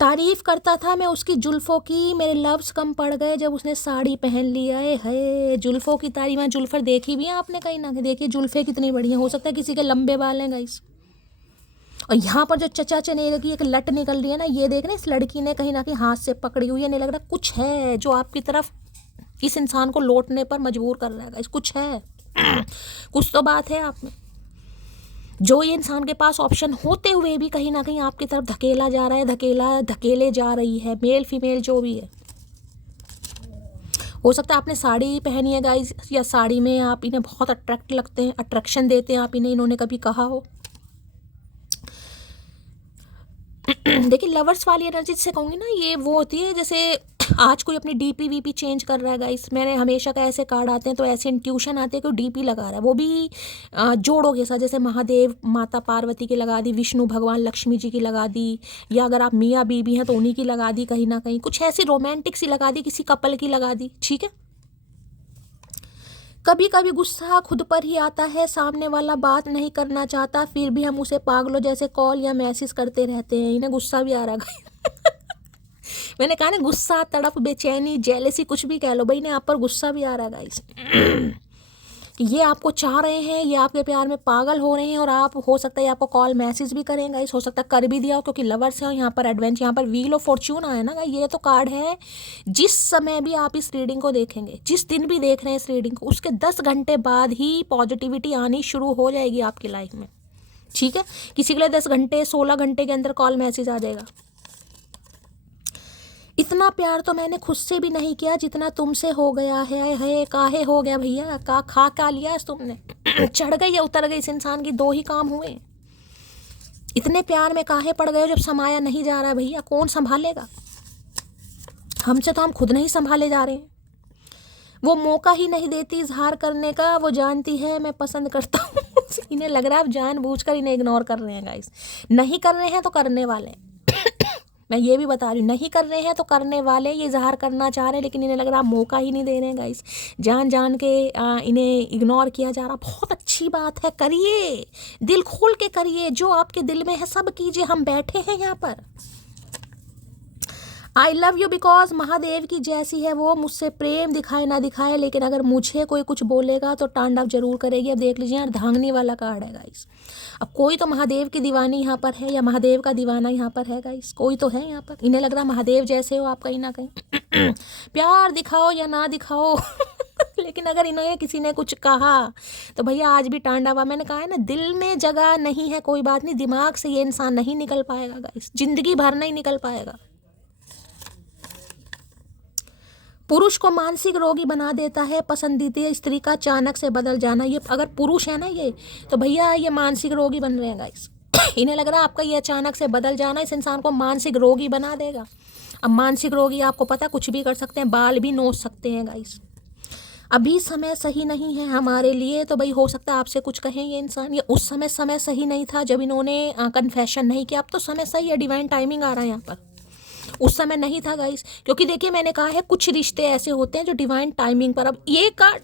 तारीफ करता था मैं उसकी जुल्फ़ों की, मेरे लव्स कम पड़ गए जब उसने साड़ी पहन लिया है। जुल्फ़ों की तारीफ, मैं जुल्फ़र देखी भी है आपने कहीं ना कहीं, देखिए जुल्फ़े कितनी बढ़िया, हो सकता है किसी के लंबे बाल हैं गाइस। और यहाँ पर जो चचा चनेरे की एक लट निकल रही है ना, ये देखना, इस लड़की ने कहीं ना कहीं हाथ से पकड़ी हुई है, नहीं लग रहा कुछ है जो आपकी तरफ इस इंसान को लौटने पर मजबूर कर रहा है गाइस, कुछ है कुछ तो बात है आप में, जो ये इंसान के पास ऑप्शन होते हुए भी कहीं ना कहीं आपकी तरफ धकेला जा रहा है, धकेले जा रही है, मेल फीमेल जो भी है। हो सकता है आपने साड़ी पहनी है गाइस, या साड़ी में आप इन्हें बहुत अट्रैक्ट लगते हैं, अट्रैक्शन देते हैं आप इन्हें, इन्होंने कभी कहा हो। देखिए लवर्स वाली एनर्जी से कहूँगी ना, ये वो होती है जैसे आज कोई अपनी डीपी वीपी चेंज कर रहा है गाइस। मैंने हमेशा का ऐसे कार्ड आते हैं तो ऐसे इंट्यूशन आते हैं कि डीपी लगा रहा है, वो भी जोड़ों के साथ, जैसे महादेव माता पार्वती की लगा दी, विष्णु भगवान लक्ष्मी जी की लगा दी, या अगर आप मियाँ बीबी हैं तो उन्हीं की लगा दी, कहीं ना कहीं कुछ ऐसी रोमांटिक सी लगा दी, किसी कपल की लगा दी, ठीक है। कभी कभी गुस्सा खुद पर ही आता है, सामने वाला बात नहीं करना चाहता, फिर भी हम उसे पागलों जैसे कॉल या मैसेज करते रहते हैं। इन्हें गुस्सा भी आ रहा है मैंने कहा ना, गुस्सा, तड़प, बेचैनी, जेलसी, कुछ भी कह लो भाई, इन्हें आप पर गुस्सा भी आ रहा है गाइस। ये आपको चाह रहे हैं, ये आपके प्यार में पागल हो रहे हैं, और आप हो सकता है आपको कॉल मैसेज भी करें गाइस, हो सकता है कर भी दिया हो क्योंकि लवर्स है। यहाँ पर एडवेंचर, यहाँ पर व्हील ऑफ फॉर्च्यून आया ना, ये तो कार्ड है। जिस समय भी आप इस रीडिंग को देखेंगे, जिस दिन भी देख रहे हैं इस रीडिंग को, उसके 10 घंटे बाद ही पॉजिटिविटी आनी शुरू हो जाएगी आपकी लाइफ में, ठीक है। किसी के लिए 10 घंटे 16 घंटे के अंदर कॉल मैसेज आ जाएगा। इतना प्यार तो मैंने खुद से भी नहीं किया जितना तुमसे हो गया है काहे हो गया भैया, खा का लिया तुमने चढ़ गई या उतर गई, इस इंसान की 2 ही काम हुए। इतने प्यार में काहे पड़ गए हो जब समाया नहीं जा रहा है भैया, कौन संभालेगा हमसे, तो हम खुद नहीं संभाले जा रहे हैं। वो मौका ही नहीं देती इजहार करने का, वो जानती है मैं पसंद करता हूँ इन्हें लग रहा है आप जानबूझकर इन्हें इग्नोर कर रहे हैं गाइस, नहीं कर रहे हैं तो करने वाले मैं ये भी बता रही हूँ, नहीं कर रहे हैं तो करने वाले, ये इजहार करना चाह रहे हैं लेकिन इन्हें लग रहा है मौका ही नहीं दे रहे हैं गाइस, जान जान के इन्हें इग्नोर किया जा रहा। बहुत अच्छी बात है, करिए, दिल खोल के करिए, जो आपके दिल में है सब कीजिए, हम बैठे हैं यहाँ पर, I love you because Mahadev की जैसी है वो, मुझसे प्रेम दिखाए ना दिखाए, लेकिन अगर मुझे कोई कुछ बोलेगा तो तांडव जरूर करेगी। अब देख लीजिए यार, धांगनी वाला कार्ड है गाइस। अब कोई तो महादेव की दीवानी यहाँ पर है, या महादेव का दीवाना यहाँ पर है गाइस, कोई तो है यहाँ पर। इन्हें लग रहा महादेव जैसे हो आप कहीं ना कहीं। प्यार दिखाओ या ना दिखाओ लेकिन अगर इन्हें किसी ने कुछ कहा तो भैया आज भी टांडावा। मैंने कहा है ना, दिल में जगह नहीं है कोई बात नहीं, दिमाग से ये इंसान नहीं निकल पाएगा गाइस, जिंदगी भर नहीं निकल पाएगा। पुरुष को मानसिक रोगी बना देता है पसंदीदा स्त्री का अचानक से बदल जाना। ये अगर पुरुष है ना ये, तो भैया ये मानसिक रोगी बन रहे हैं गाइस। इन्हें लग रहा है आपका ये अचानक से बदल जाना इस इंसान को मानसिक रोगी बना देगा। अब मानसिक रोगी आपको पता कुछ भी कर सकते हैं, बाल भी नोच सकते हैं गाइस। अभी समय सही नहीं है हमारे लिए, तो भाई हो सकता है आपसे कुछ कहें ये इंसान, या उस समय सही नहीं था जब इन्होंने कन्फेशन नहीं किया। अब तो समय सही है, डिवाइन टाइमिंग आ रहा है यहाँ पर, उस समय नहीं था गाइस। क्योंकि देखिए मैंने कहा है कुछ रिश्ते ऐसे होते हैं जो डिवाइन टाइमिंग पर। अब ये कार्ड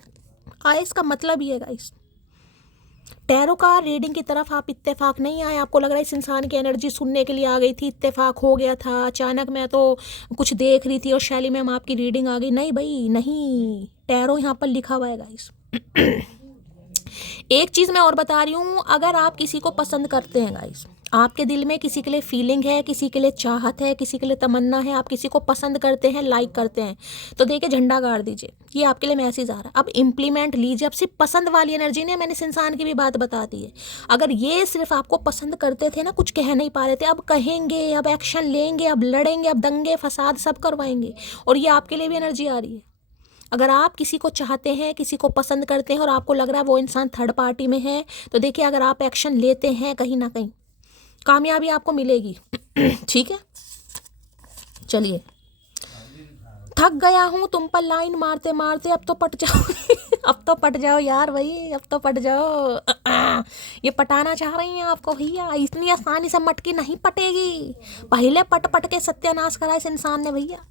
आए, इसका मतलब ये है गाइस, टैरो का रीडिंग की तरफ आप इत्तेफाक नहीं आए। आपको लग रहा है इस इंसान की एनर्जी सुनने के लिए आ गई थी, इत्तेफाक हो गया था, अचानक मैं तो कुछ देख रही थी और शैली मैम आपकी रीडिंग आ गई। नहीं भाई नहीं, टैरो यहाँ पर लिखा हुआ है गाइस। एक चीज़ मैं और बता रही हूँ, अगर आप किसी को पसंद करते हैं गाइस, आपके दिल में किसी के लिए फीलिंग है, किसी के लिए चाहत है, किसी के लिए तमन्ना है, आप किसी को पसंद करते हैं, लाइक करते हैं, तो देखिए झंडा गाड़ दीजिए, ये आपके लिए मैसेज आ रहा है। अब इम्प्लीमेंट लीजिए। अब सिर्फ पसंद वाली एनर्जी नहीं, मैंने इस इंसान की भी बात बता दी है। अगर ये सिर्फ आपको पसंद करते थे ना, कुछ कह नहीं पा रहे थे, अब कहेंगे, अब एक्शन लेंगे, अब लड़ेंगे, अब दंगे फसाद सब करवाएंगे, और ये आपके लिए भी एनर्जी आ रही है। अगर आप किसी को चाहते हैं, किसी को पसंद करते हैं और आपको लग रहा है वो इंसान थर्ड पार्टी में है, तो देखिए अगर आप एक्शन लेते हैं कहीं ना कहीं कामयाबी आपको मिलेगी। ठीक है, चलिए। थक गया हूँ तुम पर लाइन मारते मारते, अब तो पट जाओ। अब तो पट जाओ यार भाई, अब तो पट जाओ। ये पटाना चाह रही हैं आपको भैया, इतनी आसानी से मटकी नहीं पटेगी। पहले पट पट के सत्यानाश करा इस इंसान ने भैया।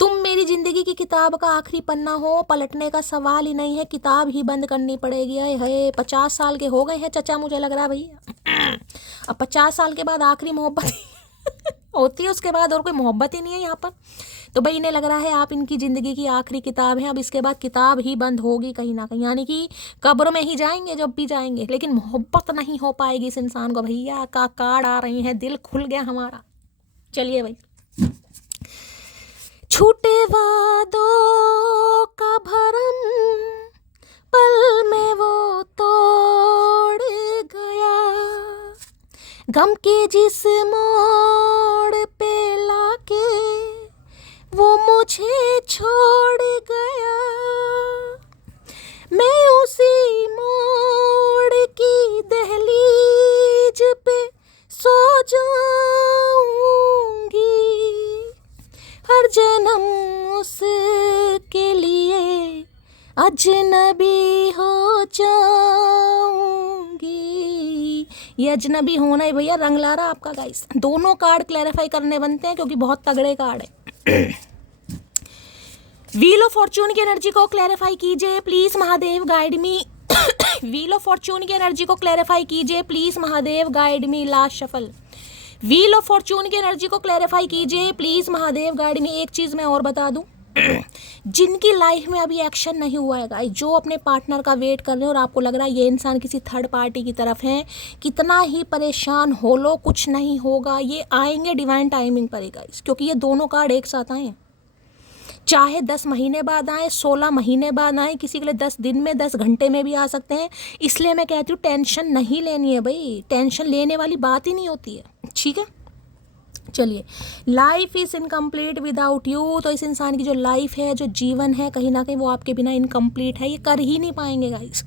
तुम मेरी जिंदगी की किताब का आखिरी पन्ना हो, पलटने का सवाल ही नहीं है, किताब ही बंद करनी पड़ेगी। है 50 साल के हो गए हैं चचा, मुझे लग रहा है भैया। अब 50 साल के बाद आखिरी मोहब्बत होती है, उसके बाद और कोई मोहब्बत ही नहीं है यहाँ पर। तो भाई इन्हें लग रहा है आप इनकी ज़िंदगी की आखिरी किताब है, अब इसके बाद किताब ही बंद होगी कहीं ना कहीं, यानी कि कब्र में ही जाएंगे जब भी जाएंगे, लेकिन मोहब्बत नहीं हो पाएगी इस इंसान को भैया। का कार्ड आ रही है, दिल खुल गया हमारा। चलिए भाई, छूटे वादों का भरम पल में वो तोड़ गया, गम के जिस मोड़ पे लाके वो मुझे छोड़ गया, मैं उसी मोड़ की दहलीज पे सो जाऊंगी, हर जन्म उसके लिए अजनबी हो जाऊंगी। ये अजनबी होना ही भैया रंग ला रहा आपका गाइस। दोनों कार्ड क्लैरिफाई करने बनते हैं क्योंकि बहुत तगड़े कार्ड है। व्हील ऑफ फॉर्च्यून की एनर्जी को क्लैरिफाई कीजिए please Mahadev, guide me. Wheel of Fortune की एनर्जी को क्लैरिफाई कीजिए please Mahadev, guide me. Last shuffle. Wheel of Fortune की एनर्जी को क्लैरिफाई कीजिए प्लीज महादेव, गाइड मी। एक चीज मैं और बता दूं, जिनकी लाइफ में अभी एक्शन नहीं हुआ है गाइस, जो अपने पार्टनर का वेट कर रहे हैं और आपको लग रहा है ये इंसान किसी थर्ड पार्टी की तरफ है, कितना ही परेशान हो लो कुछ नहीं होगा, ये आएंगे डिवाइन टाइमिंग पर ही गाइस, क्योंकि ये दोनों कार्ड एक साथ आए हैं। चाहे 10 महीने बाद आए, 16 महीने बाद आए, किसी के लिए 10 दिन में, 10 घंटे में भी आ सकते हैं। इसलिए मैं कहती हूँ टेंशन नहीं लेनी है भाई, टेंशन लेने वाली बात ही नहीं होती है। ठीक है, चलिए। Life is incomplete without you, तो इस इंसान की जो लाइफ है, जो जीवन है, कहीं ना कहीं वो आपके बिना इनकम्प्लीट है, ये कर ही नहीं पाएंगे गाइस।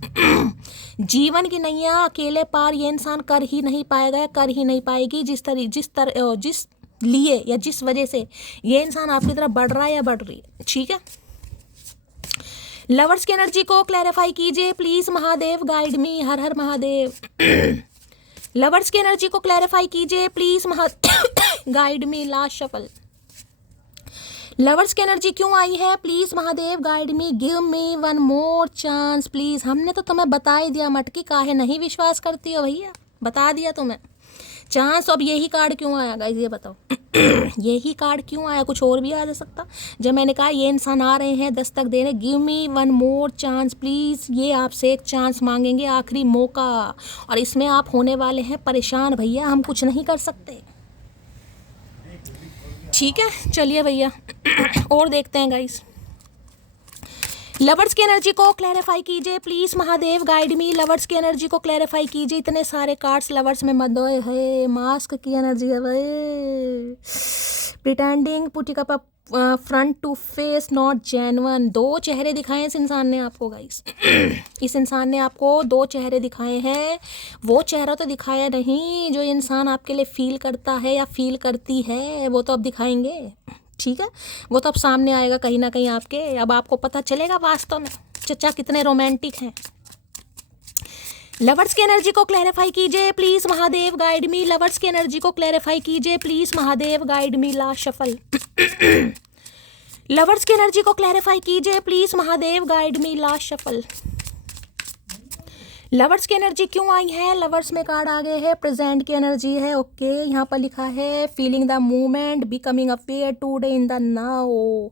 जीवन की नैया अकेले पार ये इंसान कर ही नहीं पाएगा, कर ही नहीं पाएगी, जिस लिए या जिस वजह से ये इंसान आपकी तरफ बढ़ रहा है या बढ़ रही है। ठीक है, लवर्स की एनर्जी को क्लैरिफाई कीजिए प्लीज महादेव, गाइड मी। हर हर महादेव। लवर्स की एनर्जी को क्लैरिफाई कीजिए please guide me. Last shuffle. Lovers की एनर्जी क्यों आई है please Mahadev, guide me. Give me one more chance please. हमने तो तुम्हें बता ही दिया मटकी, काहे नहीं विश्वास करती हो भैया, बता दिया तुम्हें। चांस। अब यही कार्ड क्यों आया गाइस, ये बताओ। यही कार्ड क्यों आया, कुछ और भी आ जा सकता। जब मैंने कहा ये इंसान आ रहे हैं, दस्तक दे रहे, give me one more chance please, ये आपसे एक चांस मांगेंगे, आखिरी मौका, और इसमें आप होने वाले हैं परेशान भैया, हम कुछ नहीं कर सकते। ठीक है, चलिए भैया और देखते हैं गाइस। लवर्स की एनर्जी को क्लैरिफाई कीजिए please, Mahadev guide me. Lovers की एनर्जी को क्लैरिफाई कीजिए, इतने सारे कार्ड्स लवर्स में मत दो है। मास्क की एनर्जी है भाई, pretending, putting up front to face, not genuine. दो चेहरे दिखाए इस इंसान ने आपको गाइस। इस इंसान ने आपको दो चेहरे दिखाए हैं। वो चेहरा तो दिखाया नहीं जो इंसान आपके लिए फील करता है या फील करती है, वो तो अब दिखाएंगे। ठीक है, वो तो अब सामने आएगा कहीं ना कहीं आपके। अब आपको पता चलेगा वास्तव में चचा कितने रोमांटिक हैं। लवर्स की एनर्जी को क्लैरिफाई कीजिए please, Mahadev guide me. Lovers की एनर्जी को क्लैरिफाई कीजिए please, Mahadev guide me. Last shuffle. Lovers की एनर्जी को क्लैरिफाई कीजिए please, Mahadev guide me. Last shuffle. Lovers की एनर्जी क्यों आई है, लवर्स में कार्ड आ गए हैं, प्रेजेंट की एनर्जी है। ओके, यहाँ पर लिखा है feeling the movement, becoming aware today in the now.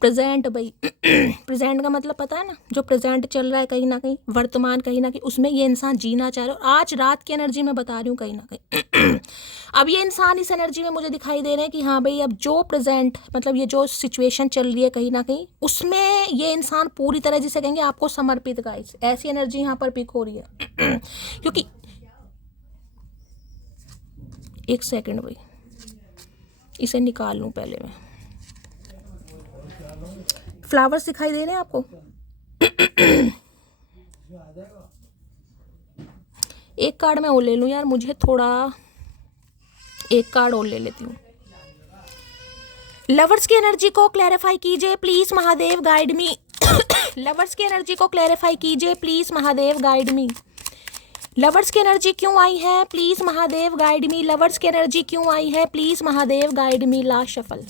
Present भाई, प्रेजेंट का मतलब पता है ना, जो प्रेजेंट चल रहा है कहीं ना कहीं, वर्तमान कहीं ना कहीं, उसमें ये इंसान जीना चाह रहा है। आज रात की एनर्जी में बता रही हूँ कहीं ना कहीं। अब ये इंसान इस एनर्जी में मुझे दिखाई दे रहे हैं कि हाँ भाई, अब जो प्रेजेंट मतलब ये जो सिचुएशन चल रही है कहीं ना कहीं, उसमें ये इंसान पूरी तरह जिसे कहेंगे आपको समर्पित गाइस, ऐसी एनर्जी यहाँ पर पिक हो रही है। क्योंकि एक सेकंड भाई, इसे निकाल लूं पहले मैं। फ्लावर्स दिखाई दे रहे हैं आपको। एक कार्ड मैं और ले लूं यार, मुझे थोड़ा एक कार्ड और ले लेती हूँ। लवर्स की एनर्जी को क्लैरिफाई कीजिए please, Mahadev guide me. Lovers की एनर्जी को क्लैरिफाई कीजिए please, Mahadev guide me. Lovers की एनर्जी क्यों आई है please, Mahadev guide me. Lovers की एनर्जी क्यों आई है please, Mahadev guide me. Last shuffle.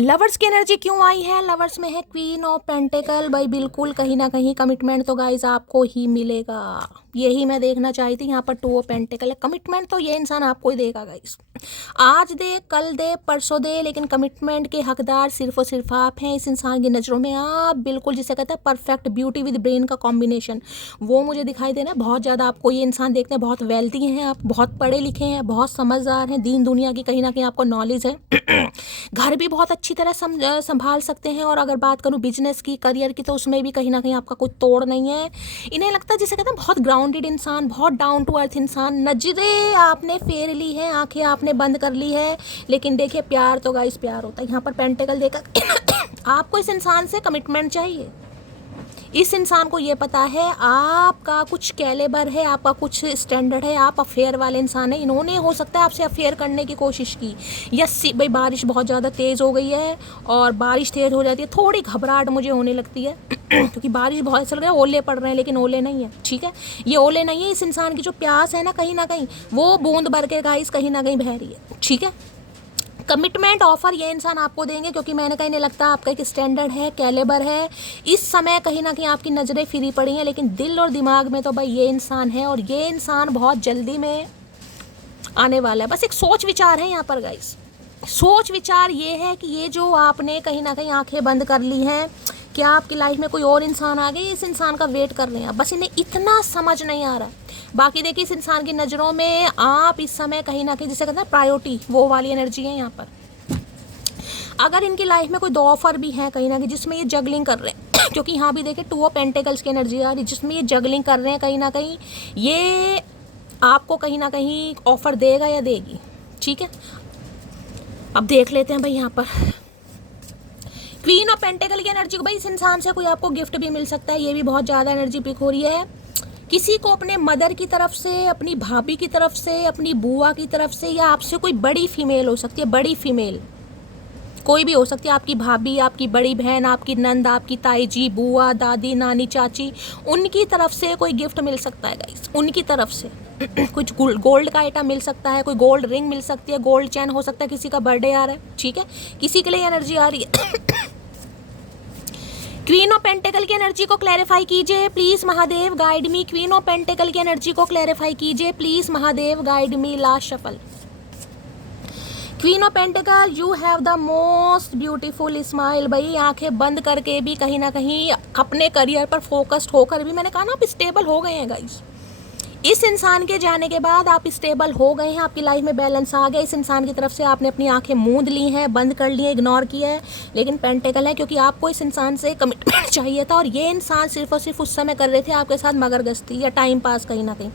Lovers की एनर्जी क्यों आई है, लवर्स में है क्वीन ऑफ पेंटिकल। भाई बिल्कुल कहीं ना कहीं कमिटमेंट तो गाइज आपको ही मिलेगा, यही मैं देखना चाहती थी। यहाँ पर टू ऑफ पेंटिकल है, कमिटमेंट तो ये इंसान आपको ही देगा गाइज। आज दे, कल दे, परसों दे, लेकिन कमिटमेंट के हकदार सिर्फ और सिर्फ आप हैं। इस इंसान की नज़रों में आप बिल्कुल जिसे कहते हैं परफेक्ट ब्यूटी विद ब्रेन का कॉम्बिनेशन, वो मुझे दिखाई देना बहुत ज़्यादा। आपको ये इंसान देखते हैं बहुत वेल्दी हैं, आप बहुत पढ़े लिखे हैं, बहुत समझदार हैं, दीन दुनिया की कहीं ना कहीं आपको नॉलेज है। घर भी बहुत अच्छी तरह संभाल सकते हैं। और अगर बात करूँ बिजनेस की, करियर की, तो उसमें भी कहीं ना कहीं आपका कोई तोड़ नहीं है। इन्हें लगता है जिसे कहते हैं बहुत ग्राउंडेड इंसान, बहुत डाउन टू अर्थ इंसान। नजरें आपने फेर ली है, आंखें आपने बंद कर ली है, लेकिन देखिए प्यार तो गाइस प्यार होता है। यहाँ पर पेंटिकल देखा। आपको इस इंसान से कमिटमेंट चाहिए। इस इंसान को ये पता है आपका कुछ कैलेबर है, आपका कुछ स्टैंडर्ड है, आप अफेयर वाले इंसान है। इन्होंने हो सकता है आपसे अफेयर करने की कोशिश की, या भाई बारिश बहुत ज़्यादा तेज़ हो गई है, और बारिश तेज़ हो जाती है, थोड़ी घबराहट मुझे होने लगती है। क्योंकि बारिश बहुत चल रही है, ओले पड़ रहे हैं, लेकिन ओले नहीं है। ठीक है, ये ओले नहीं है, इस इंसान की जो प्यास है ना कहीं ना कहीं, वो बूंद भर के गाइस कहीं ना कहीं बह रही है। ठीक है, कमिटमेंट ऑफर ये इंसान आपको देंगे, क्योंकि मैंने कहीं नहीं लगता आपका एक स्टैंडर्ड है, कैलेबर है। इस समय कहीं ना कहीं आपकी नज़रें फिरी पड़ी हैं, लेकिन दिल और दिमाग में तो भाई ये इंसान है, और ये इंसान बहुत जल्दी में आने वाला है। बस एक सोच विचार है यहाँ पर गाइस। सोच विचार ये है कि ये जो आपने कहीं ना कहीं आंखें बंद कर ली हैं, क्या आपकी लाइफ में कोई और इंसान आ गए, इस इंसान का वेट कर रहे हैं। बस इन्हें इतना समझ नहीं आ रहा है। बाकी देखिए इस इंसान की नज़रों में आप इस समय कहीं ना कहीं जिसे कहते हैं प्रायोरिटी, वो वाली एनर्जी है यहाँ पर। अगर इनकी लाइफ में कोई दो ऑफर भी है कहीं ना कहीं जिसमें ये जगलिंग कर रहे हैं, क्योंकि यहाँ भी देखिए टू ऑफ पेंटिकल्स की एनर्जी आ रही है, जिसमें ये जगलिंग कर रहे हैं कहीं ना कहीं, ये आपको कहीं ना कहीं ऑफर देगा या देगी। ठीक है, अब देख लेते हैं भाई यहाँ पर क्वीन ऑफ पेंटिकल की एनर्जी को। भाई इस इंसान से कोई आपको गिफ्ट भी मिल सकता है, ये भी बहुत ज़्यादा एनर्जी पिक हो रही है। किसी को अपने मदर की तरफ से, अपनी भाभी की तरफ से, अपनी बुआ की तरफ से, या आपसे कोई बड़ी फीमेल हो सकती है, बड़ी फीमेल कोई भी हो सकती है, आपकी भाभी, आपकी बड़ी बहन, आपकी नंद, आपकी ताई जी, बुआ, दादी, नानी, चाची, उनकी तरफ से कोई गिफ्ट मिल सकता है गाइस। उनकी तरफ से कुछ गोल्ड का आइटम मिल सकता है, कोई गोल्ड रिंग मिल सकती है, गोल्ड चैन हो सकता है, किसी का बर्थडे आ रहा है। ठीक है, किसी के लिए एनर्जी आ रही है। क्वीन ऑफ पेंटेकल की एनर्जी को क्लैरिफाई कीजिए please Mahadev, guide me. Queen of pentacle की एनर्जी को क्लैरिफाई कीजिए please Mahadev, guide me. Last shuffle. Queen of pentacle, you have the most beautiful smile. भाई आंखें बंद करके भी कहीं ना कहीं अपने करियर पर फोकस्ड होकर भी, मैंने कहा ना आप स्टेबल हो गए हैं गाइस। इस इंसान के जाने के बाद आप स्टेबल हो गए हैं, आपकी लाइफ में बैलेंस आ गया। इस इंसान की तरफ से आपने अपनी आंखें मूंद ली हैं, बंद कर ली हैं, इग्नोर किया है, लेकिन पेंटेकल है क्योंकि आपको इस इंसान से कमिटमेंट चाहिए था और ये इंसान सिर्फ और सिर्फ उस समय कर रहे थे आपके साथ मगरगश्ती या टाइम पास। कहीं ना कहीं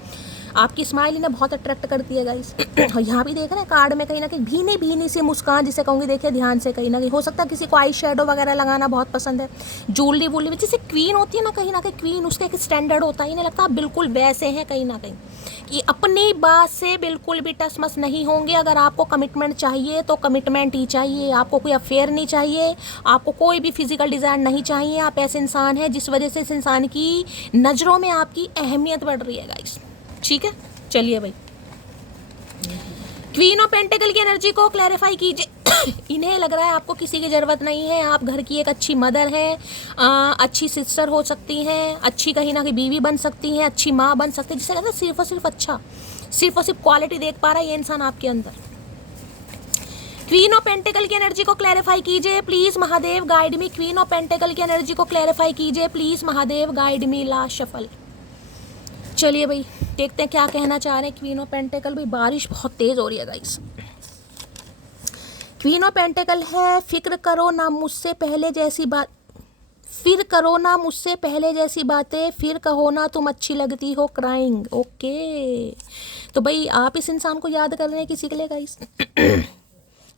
आपकी स्माइल इन्हें बहुत अट्रैक्ट करती है गाइस। और यहाँ भी देख रहे हैं कार्ड में कहीं ना कहीं भीनी भीनी सी मुस्कान, जिसे कहूँगी देखिए ध्यान से। कहीं ना कहीं हो सकता है किसी को आई शेडो वगैरह लगाना बहुत पसंद है, ज्वेलरी वूलरी में जैसे क्वीन होती है ना, कहीं ना कहीं क्वीन उसका एक स्टैंडर्ड होता है। इन्हें लगता है आप बिल्कुल वैसे हैं कहीं ना कहीं, कि अपनी बात से बिल्कुल भी टसमस नहीं होंगे। अगर आपको कमिटमेंट चाहिए तो कमिटमेंट ही चाहिए, आपको कोई अफेयर नहीं चाहिए, आपको कोई भी फिजिकल डिज़ायर नहीं चाहिए। आप ऐसे इंसान हैं जिस वजह से इस इंसान की नज़रों में आपकी अहमियत बढ़ रही है गाइस। ठीक है, चलिए भाई क्वीन ऑफ पेंटेकल की एनर्जी को क्लैरिफाई कीजिए। इन्हें लग रहा है आपको किसी की ज़रूरत नहीं है, आप घर की एक अच्छी मदर हैं, अच्छी सिस्टर हो सकती हैं, अच्छी कहीं ना कहीं बीवी बन सकती हैं, अच्छी माँ बन सकती है, जिसे कहते हैं सिर्फ और सिर्फ अच्छा, सिर्फ और सिर्फ क्वालिटी देख पा रहा है ये इंसान आपके अंदर। क्वीन ऑफ पेंटेकल की एनर्जी को क्लैरिफाई कीजिए please Mahadev, guide me. Queen of pentacle की एनर्जी को क्लैरिफाई कीजिए please Mahadev, guide me. Last shuffle. चलिए भाई देखते हैं क्या कहना चाह रहे हैं क्वीन ऑफ पेंटेकल। भाई बारिश बहुत तेज हो रही है गाइस। क्वीन ऑफ पेंटेकल है, फिक्र करो ना मुझसे पहले जैसी बात, फिर करो ना मुझसे पहले जैसी बातें, फिर कहो ना तुम अच्छी लगती हो, क्राइंग। ओके, तो भाई आप इस इंसान को याद कर रहे हैं किसी के लिए गाइस।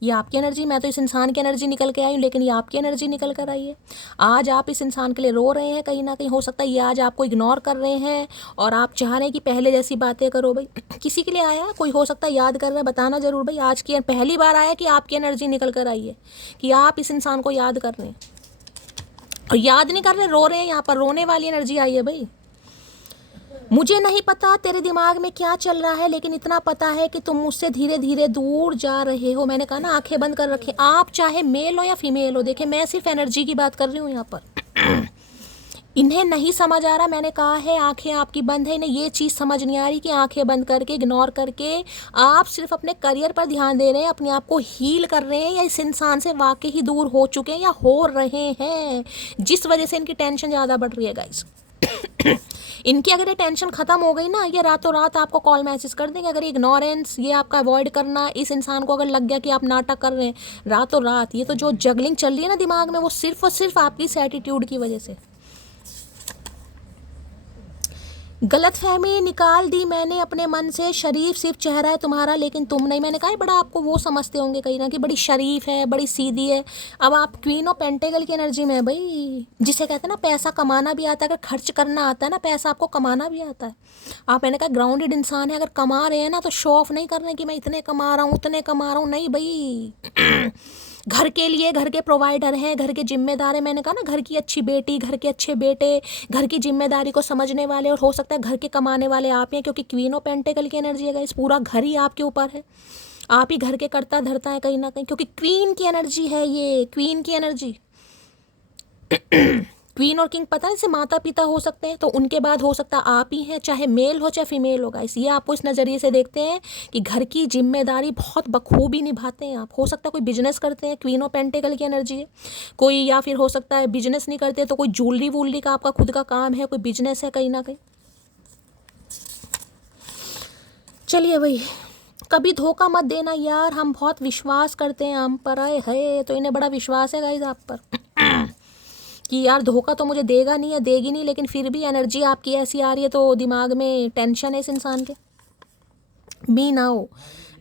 ये आपकी एनर्जी, मैं तो इस इंसान की एनर्जी निकल के आई हूँ, लेकिन ये आपकी एनर्जी निकल कर आई है। आज आप इस इंसान के लिए रो रहे हैं, कहीं ना कहीं हो सकता है ये आज आपको इग्नोर कर रहे हैं और आप चाह रहे हैं कि पहले जैसी बातें करो। भाई किसी के लिए आया, कोई हो सकता है याद कर रहे हैं, बताना जरूर भाई। आज की पहली बार आया कि आपकी एनर्जी निकल कर आई है, कि आप इस इंसान को याद कर रहे हैं और याद नहीं कर रहे, रो रहे हैं। यहाँ पर रोने वाली एनर्जी आई है भाई। मुझे नहीं पता तेरे दिमाग में क्या चल रहा है, लेकिन इतना पता है कि तुम मुझसे धीरे धीरे दूर जा रहे हो। मैंने कहा ना आंखें बंद कर रखें, आप चाहे मेल हो या फीमेल हो। देखिए मैं सिर्फ एनर्जी की बात कर रही हूँ यहाँ पर। इन्हें नहीं समझ आ रहा, मैंने कहा है आंखें आपकी बंद है, इन्हें ये चीज़ समझ नहीं आ रही कि आंखें बंद करके इग्नोर करके आप सिर्फ अपने करियर पर ध्यान दे रहे हैं, अपने आप को हील कर रहे हैं, या इस इंसान से वाकई ही दूर हो चुके हैं या हो रहे हैं, जिस वजह से इनकी टेंशन ज़्यादा बढ़ रही है गाइस। इनकी अगर ये टेंशन खत्म हो गई ना, ये रातों रात आपको कॉल मैसेज कर देंगे। अगर इग्नोरेंस, ये आपका अवॉइड करना, इस इंसान को अगर लग गया कि आप नाटक कर रहे हैं, रातों रात ये तो जो जगलिंग चल रही है ना दिमाग में, वो सिर्फ और सिर्फ आपकी इस एटीट्यूड की वजह से। गलतफहमी निकाल दी मैंने अपने मन से, शरीफ सिर्फ चेहरा है तुम्हारा लेकिन तुम नहीं। मैंने कहा बड़ा आपको वो समझते होंगे कहीं ना कि बड़ी शरीफ है, बड़ी सीधी है। अब आप क्वीन ऑफ पेंटेकल की एनर्जी में है भाई, जिसे कहते हैं ना पैसा कमाना भी आता है, अगर खर्च करना आता है ना, पैसा आपको कमाना भी आता है। आप मैंने कहा ग्राउंडेड इंसान है, अगर कमा रहे हैं ना तो शो ऑफ नहीं कर रहे हैं कि मैं इतने कमा रहा हूँ उतने कमा रहा हूँ, नहीं भाई। घर के लिए घर के प्रोवाइडर हैं, घर के जिम्मेदार हैं। मैंने कहा ना घर की अच्छी बेटी, घर के अच्छे बेटे, घर की जिम्मेदारी को समझने वाले, और हो सकता है घर के कमाने वाले आप हैं, क्योंकि क्वीन ऑफ पेंटेकल की एनर्जी है गाइस, पूरा घर ही आपके ऊपर है, आप ही घर के करता धरता है कहीं ना कहीं, क्योंकि क्वीन की एनर्जी है ये, क्वीन की एनर्जी। क्वीन और किंग पता है, जैसे माता पिता हो सकते हैं, तो उनके बाद हो सकता है आप ही हैं, चाहे मेल हो चाहे फीमेल होगा। इसलिए आपको इस नज़रिए से देखते हैं कि घर की जिम्मेदारी बहुत बखूबी निभाते हैं आप। हो सकता है कोई बिजनेस करते हैं, क्वीन ऑफ पेंटेकल की एनर्जी है कोई, या फिर हो सकता है बिजनेस नहीं करते तो कोई ज्वेलरी वूलरी का आपका खुद का काम है, कोई बिजनेस है कहीं ना कहीं। चलिए भाई, कभी धोखा मत देना यार, हम बहुत विश्वास करते हैं हम पर। आए है तो इन्हें बड़ा विश्वास है गाइस आप पर कि यार धोखा तो मुझे देगा नहीं या देगी नहीं, लेकिन फिर भी एनर्जी आपकी ऐसी आ रही है तो दिमाग में टेंशन है इस इंसान के। मी नाउ,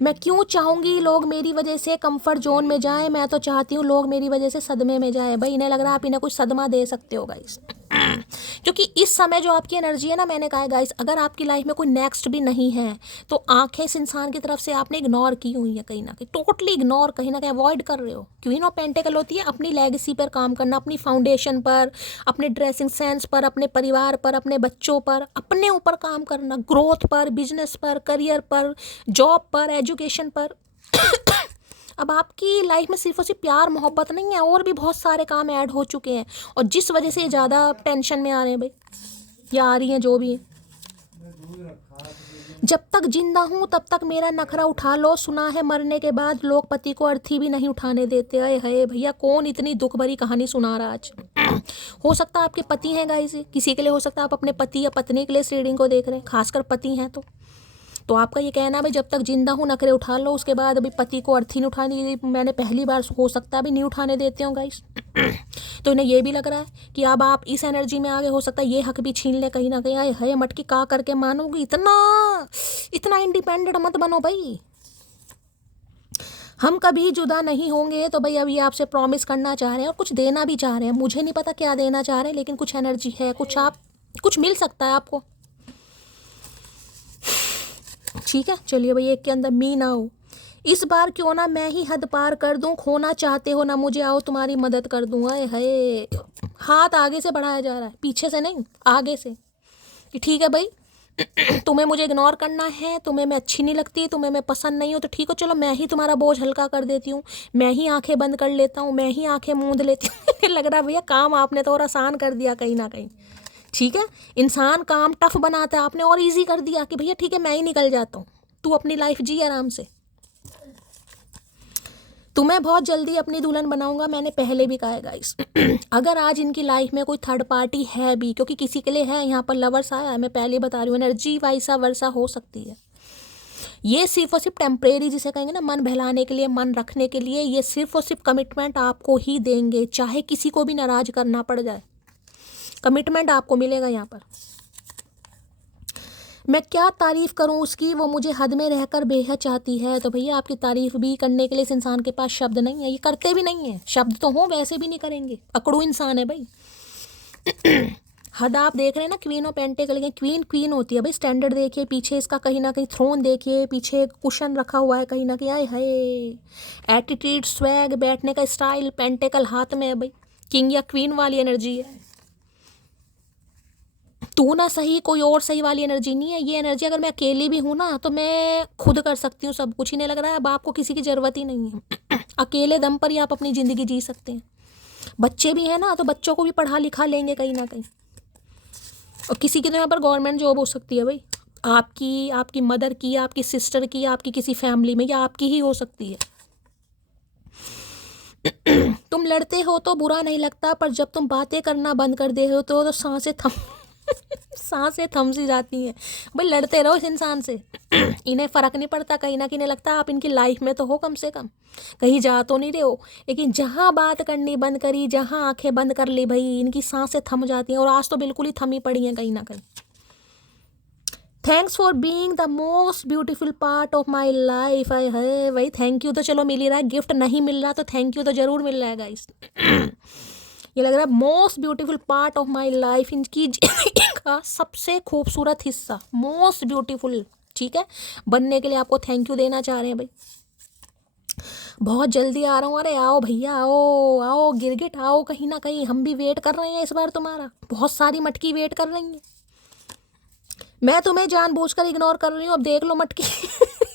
मैं क्यों चाहूँगी लोग मेरी वजह से कंफर्ट जोन में जाएं, मैं तो चाहती हूँ लोग मेरी वजह से सदमे में जाएं। भाई इन्हें लग रहा है आप इन्हें कुछ सदमा दे सकते हो गाइस, क्योंकि इस समय जो आपकी एनर्जी है ना, मैंने कहा है गाइस, अगर आपकी लाइफ में कोई नेक्स्ट भी नहीं है तो आंखें इस इंसान की तरफ से आपने इग्नोर की हुई है कहीं ना कहीं, टोटली इग्नोर, कहीं ना कहीं अवॉइड कर रहे हो। क्वीन ऑफ पेंटेकल होती है अपनी लेगेसी पर काम करना, अपनी फाउंडेशन पर, अपने ड्रेसिंग सेंस पर, अपने परिवार पर, अपने बच्चों पर, अपने ऊपर काम करना, ग्रोथ पर, बिजनेस पर, करियर पर, जॉब पर, एजुकेशन पर। अब आपकी लाइफ में सिर्फ और सिर्फ प्यार मोहब्बत नहीं है, और भी बहुत सारे काम ऐड हो चुके हैं, और जिस वजह से ज़्यादा टेंशन में आ रहे हैं भाई, या आ रही हैं जो भी है। जब तक जिंदा हूँ तब तक मेरा नखरा उठा लो, सुना है मरने के बाद लोग पति को अर्थी भी नहीं उठाने देते। अरे है भैया, कौन इतनी दुख भरी कहानी सुना रहा आज। हो सकता है आपके पति हैं गाइस, किसी के लिए हो सकता है आप अपने पति या पत्नी के लिए इस रीडिंग को देख रहे हैं, खासकर पति हैं तो आपका ये कहना है भाई जब तक जिंदा हूँ नखरे उठा लो, उसके बाद अभी पति को अर्थी नहीं उठानी, मैंने पहली बार हो सकता है अभी नहीं उठाने देते हो गाइस। तो इन्हें ये भी लग रहा है कि अब आप इस एनर्जी में आगे, हो सकता है ये हक भी छीन ले कहीं ना कहीं। आए है मटकी का करके मानोगे, इतना इंडिपेंडेंट मत बनो भाई। हम कभी जुदा नहीं होंगे, तो भाई अब ये आपसे प्रॉमिस करना चाह रहे हैं और कुछ देना भी चाह रहे हैं। मुझे नहीं पता क्या देना चाह रहे हैं, लेकिन कुछ एनर्जी है, कुछ मिल सकता है आपको। ठीक है, चलिए भाई, एक के अंदर मी ना हो। इस बार क्यों ना मैं ही हद पार कर दूं, खोना चाहते हो ना मुझे, आओ तुम्हारी मदद कर दूं। आए हाय, हाथ आगे से बढ़ाया जा रहा है, पीछे से नहीं, आगे से, कि ठीक है भाई तुम्हें मुझे इग्नोर करना है, तुम्हें मैं अच्छी नहीं लगती, तुम्हें मैं पसंद नहीं हूँ, तो ठीक हो, चलो मैं ही तुम्हारा बोझ हल्का कर देती हूँ, मैं ही आंखें बंद कर लेता हूँ, मैं ही आंखें मूंद लेती हूँ। लग रहा भैया काम आपने तो और आसान कर दिया कहीं ना कहीं। ठीक है, इंसान काम टफ बनाता है, आपने और इजी कर दिया कि भैया ठीक है मैं ही निकल जाता हूँ, तू अपनी लाइफ जी आराम से। तुम्हें बहुत जल्दी अपनी दुल्हन बनाऊंगा, मैंने पहले भी कहा है गाइस। अगर आज इनकी लाइफ में कोई थर्ड पार्टी है भी, क्योंकि किसी के लिए है, यहाँ पर लवर्स आया है, मैं पहले बता रही हूँ, एनर्जी वाइसा वर्सा हो सकती है। ये सिर्फ और सिर्फ टेम्परेरी, जिसे कहेंगे ना मन बहलाने के लिए, मन रखने के लिए, ये सिर्फ और सिर्फ कमिटमेंट आपको ही देंगे, चाहे किसी को भी नाराज करना पड़ जाए, कमिटमेंट आपको मिलेगा यहाँ पर। मैं क्या तारीफ़ करूं उसकी, वो मुझे हद में रहकर बेहद चाहती है। तो भैया आपकी तारीफ़ भी करने के लिए इस इंसान के पास शब्द नहीं है, ये करते भी नहीं है, शब्द तो हो वैसे भी नहीं करेंगे, अकड़ू इंसान है भाई। हद आप देख रहे हैं ना, क्वीन ऑफ पेंटिकल की क्वीन होती है भाई, स्टैंडर्ड देखिए, पीछे इसका कहीं ना कहीं थ्रोन देखिए, पीछे कुशन रखा हुआ है कहीं ना कहीं। आए हाय, एटीट्यूड, स्वैग, बैठने का स्टाइल, पेंटिकल हाथ में है भाई, किंग या क्वीन वाली एनर्जी है। तू ना सही कोई और सही वाली एनर्जी नहीं है, ये एनर्जी अगर मैं अकेली भी हूँ ना तो मैं खुद कर सकती हूँ सब कुछ। इन्हें लग रहा है अब आपको किसी की ज़रूरत ही नहीं है, अकेले दम पर ही आप अपनी ज़िंदगी जी सकते हैं। बच्चे भी हैं ना, तो बच्चों को भी पढ़ा लिखा लेंगे कहीं ना कहीं, और किसी की तो यहाँ पर गवर्नमेंट जॉब हो सकती है भाई, आपकी मदर की, आपकी सिस्टर की, आपकी किसी फैमिली में, या आपकी ही हो सकती है। तुम लड़ते हो तो बुरा नहीं लगता, पर जब तुम बातें करना बंद कर दे हो तो सांसें थम सी जाती हैं भाई। लड़ते रहो इस इंसान से, इन्हें फ़र्क नहीं पड़ता, कहीं ना कहीं लगता है आप इनकी लाइफ में तो हो, कम से कम कहीं जा तो नहीं रहे हो, लेकिन जहाँ बात करनी बंद करी, जहाँ आंखें बंद कर ली भाई, इनकी सांसें थम जाती हैं, और आज तो बिल्कुल ही थमी पड़ी हैं कहीं ना कहीं। Thanks for being the most beautiful part of my life. आई है भाई, थैंक यू तो चलो मिल ही रहा है, गिफ्ट नहीं मिल रहा तो थैंक यू तो ज़रूर मिल रहा है गाइस। ये लग रहा है most beautiful part of my life, इनकी का सबसे खूबसूरत हिस्सा, मोस्ट ब्यूटीफुल, ठीक है, बनने के लिए आपको थैंक यू देना चाह रहे हैं भाई। बहुत जल्दी आ रहा हूँ, अरे आओ भैया, आओ आओ गिरगिट, आओ कहीं ना कहीं, हम भी वेट कर रहे हैं इस बार तुम्हारा, बहुत सारी मटकी वेट कर रही हैं। मैं तुम्हें जानबूझकर इग्नोर कर रही हूँ, अब देख लो मटकी।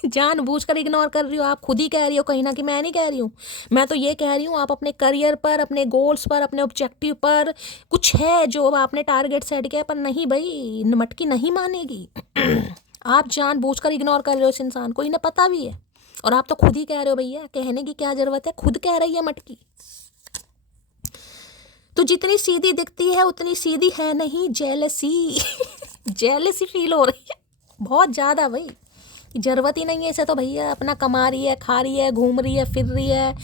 जानबूझकर इग्नोर कर रही हो, आप खुद ही कह रही हो कहीं ना कि मैं नहीं कह रही हूँ। मैं तो ये कह रही हूँ आप अपने करियर पर, अपने गोल्स पर, अपने ऑब्जेक्टिव पर, कुछ है जो आपने टारगेट सेट किया, पर नहीं भाई, मटकी नहीं मानेगी। आप जानबूझकर इग्नोर कर रहे हो इस इंसान को, इन्हें पता भी है, और आप तो खुद ही कह रहे हो भैया, कहने की क्या ज़रूरत है, खुद कह रही है मटकी। तो जितनी सीधी दिखती है उतनी सीधी है नहीं, जेलसी। जेलसी फील हो रही है बहुत ज़्यादा भाई, ज़रूरत ही नहीं है इसे तो भैया, अपना कमा रही है, खा रही है, घूम रही है, फिर रही है,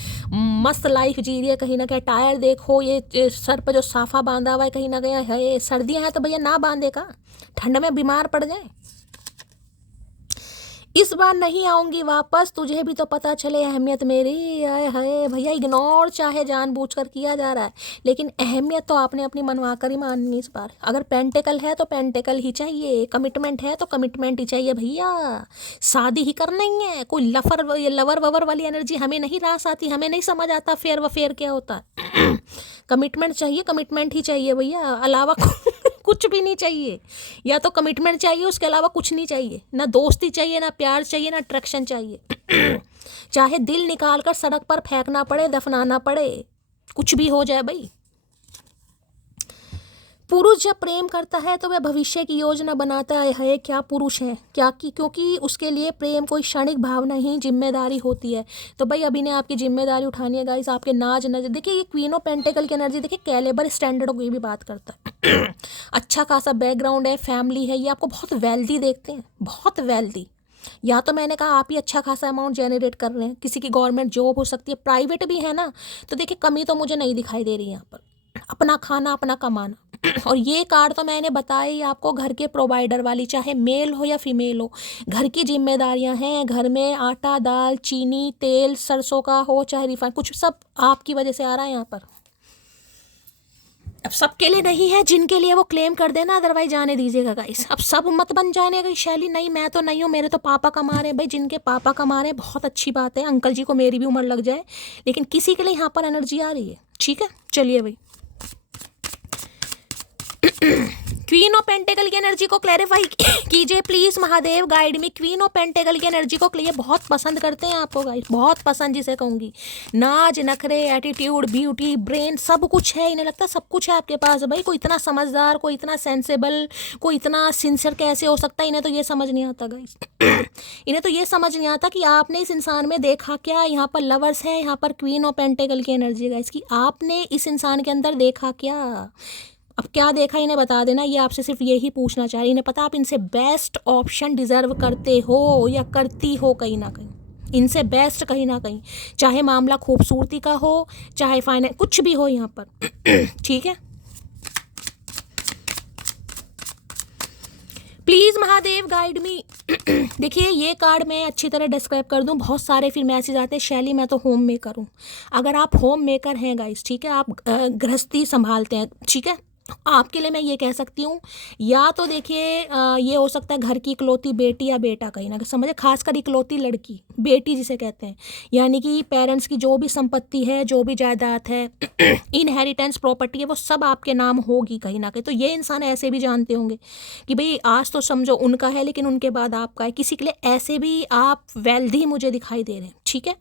मस्त लाइफ जी रही है कहीं ना कहीं। टायर देखो, ये सर पर जो साफा बांधा हुआ है कहीं ना कहीं है, सर्दियाँ हैं तो भैया ना बांधे का, ठंड में बीमार पड़ जाए। इस बार नहीं आऊँगी वापस, तुझे भी तो पता चले अहमियत मेरी। आए हाय भैया, इग्नोर चाहे जानबूझकर किया जा रहा है, लेकिन अहमियत तो आपने अपनी मनवा कर ही माननी इस बार। अगर पेंटिकल है तो पेंटिकल ही चाहिए, कमिटमेंट है तो कमिटमेंट ही चाहिए भैया, शादी ही करनी है। कोई लवर ववर वाली एनर्जी हमें नहीं रास आती, हमें नहीं समझ आता फेयर व फेयर क्या होता है। कमिटमेंट चाहिए, कमिटमेंट ही चाहिए भैया, अलावा कुछ भी नहीं चाहिए। या तो कमिटमेंट चाहिए, उसके अलावा कुछ नहीं चाहिए, ना दोस्ती चाहिए, ना प्यार चाहिए, ना अट्रैक्शन चाहिए। चाहे दिल निकाल कर सड़क पर फेंकना पड़े, दफनाना पड़े, कुछ भी हो जाए भाई। पुरुष जब प्रेम करता है तो वह भविष्य की योजना बनाता है। क्या पुरुष है क्या की, क्योंकि उसके लिए प्रेम कोई क्षणिक भावना ही जिम्मेदारी होती है। तो भाई अभी ने आपकी जिम्मेदारी उठानी है गाइस, आपके नाज नजर। देखिए ये क्वीन ऑफ पेंटिकल की एनर्जी देखिए कैलिबर स्टैंडर्ड की भी बात करता है। अच्छा खासा बैकग्राउंड है, फैमिली है, ये आपको बहुत वेल्दी देखते हैं, बहुत वेल्दी। या तो मैंने कहा आप ही अच्छा खासा अमाउंट जनरेट कर रहे हैं, किसी की गवर्नमेंट जॉब हो सकती है, प्राइवेट भी है ना। तो देखिए कमी तो मुझे नहीं दिखाई दे रही यहाँ पर, अपना खाना अपना कमाना। और ये कार्ड तो मैंने बताया ही आपको, घर के प्रोवाइडर वाली, चाहे मेल हो या फीमेल हो, घर की जिम्मेदारियां हैं। घर में आटा दाल चीनी तेल सरसों का हो चाहे रिफाइंड, कुछ सब आपकी वजह से आ रहा है यहाँ पर। अब सबके लिए नहीं है, जिनके लिए वो क्लेम कर देना, अदरवाइज जाने दीजिएगा गाइस। अब सब मत बन जाने की शैली, नहीं मैं तो नहीं हूँ, मेरे तो पापा कमा रहे हैं। भाई जिनके पापा कमा रहे हैं बहुत अच्छी बात है, अंकल जी को मेरी भी उम्र लग जाए, लेकिन किसी के लिए यहाँ पर एनर्जी आ रही है। ठीक है चलिए भाई। क्वीन ऑफ पेंटेकल की एनर्जी को क्लैरिफाई कीजिए प्लीज महादेव, गाइड में। क्वीन ऑफ पेंटेकल की एनर्जी को ये बहुत पसंद करते हैं आपको गाइस, बहुत पसंद जिसे कहूंगी। नाज नखरे एटीट्यूड ब्यूटी ब्रेन सब कुछ है, इन्हें लगता है सब कुछ है आपके पास। भाई कोई इतना समझदार, कोई इतना सेंसेबल, कोई इतना सिंसियर कैसे हो सकता है, इन्हें तो ये समझ नहीं आता गाइस। इन्हें तो ये समझ नहीं आता कि आपने इस इंसान में देखा क्या। यहाँ पर लवर्स है, यहाँ पर क्वीन ऑफ पेंटेकल की एनर्जी गाइस, कि आपने इस इंसान के अंदर देखा क्या। अब क्या देखा इन्हें बता देना, ये आपसे सिर्फ यही पूछना चाह रही। इन्हें पता आप इनसे बेस्ट ऑप्शन डिजर्व करते हो या करती हो, कहीं ना कहीं इनसे बेस्ट कहीं ना कहीं, चाहे मामला खूबसूरती का हो चाहे फाइनेंस, कुछ भी हो यहाँ पर। ठीक है प्लीज महादेव गाइड मी। देखिए ये कार्ड मैं अच्छी तरह डिस्क्राइब कर दूं, बहुत सारे फिर मैसेज आते हैं शैली मैं तो होम मेकर हूँ। अगर आप होम मेकर हैं गाइस, ठीक है, आप गृहस्थी संभालते हैं, ठीक है, आपके लिए मैं ये कह सकती हूँ, या तो देखिए ये हो सकता है घर की इकलौती बेटी या बेटा, कहीं ना कहीं समझे, खासकर इकलौती लड़की बेटी जिसे कहते हैं, यानी कि पेरेंट्स की जो भी संपत्ति है, जो भी जायदाद है, इनहेरिटेंस प्रॉपर्टी है, वो सब आपके नाम होगी कहीं ना कहीं। तो ये इंसान ऐसे भी जानते होंगे कि भाई आज तो समझो उनका है लेकिन उनके बाद आपका है, किसी के लिए ऐसे भी आप वेल्दी मुझे दिखाई दे रहे हैं। ठीक है,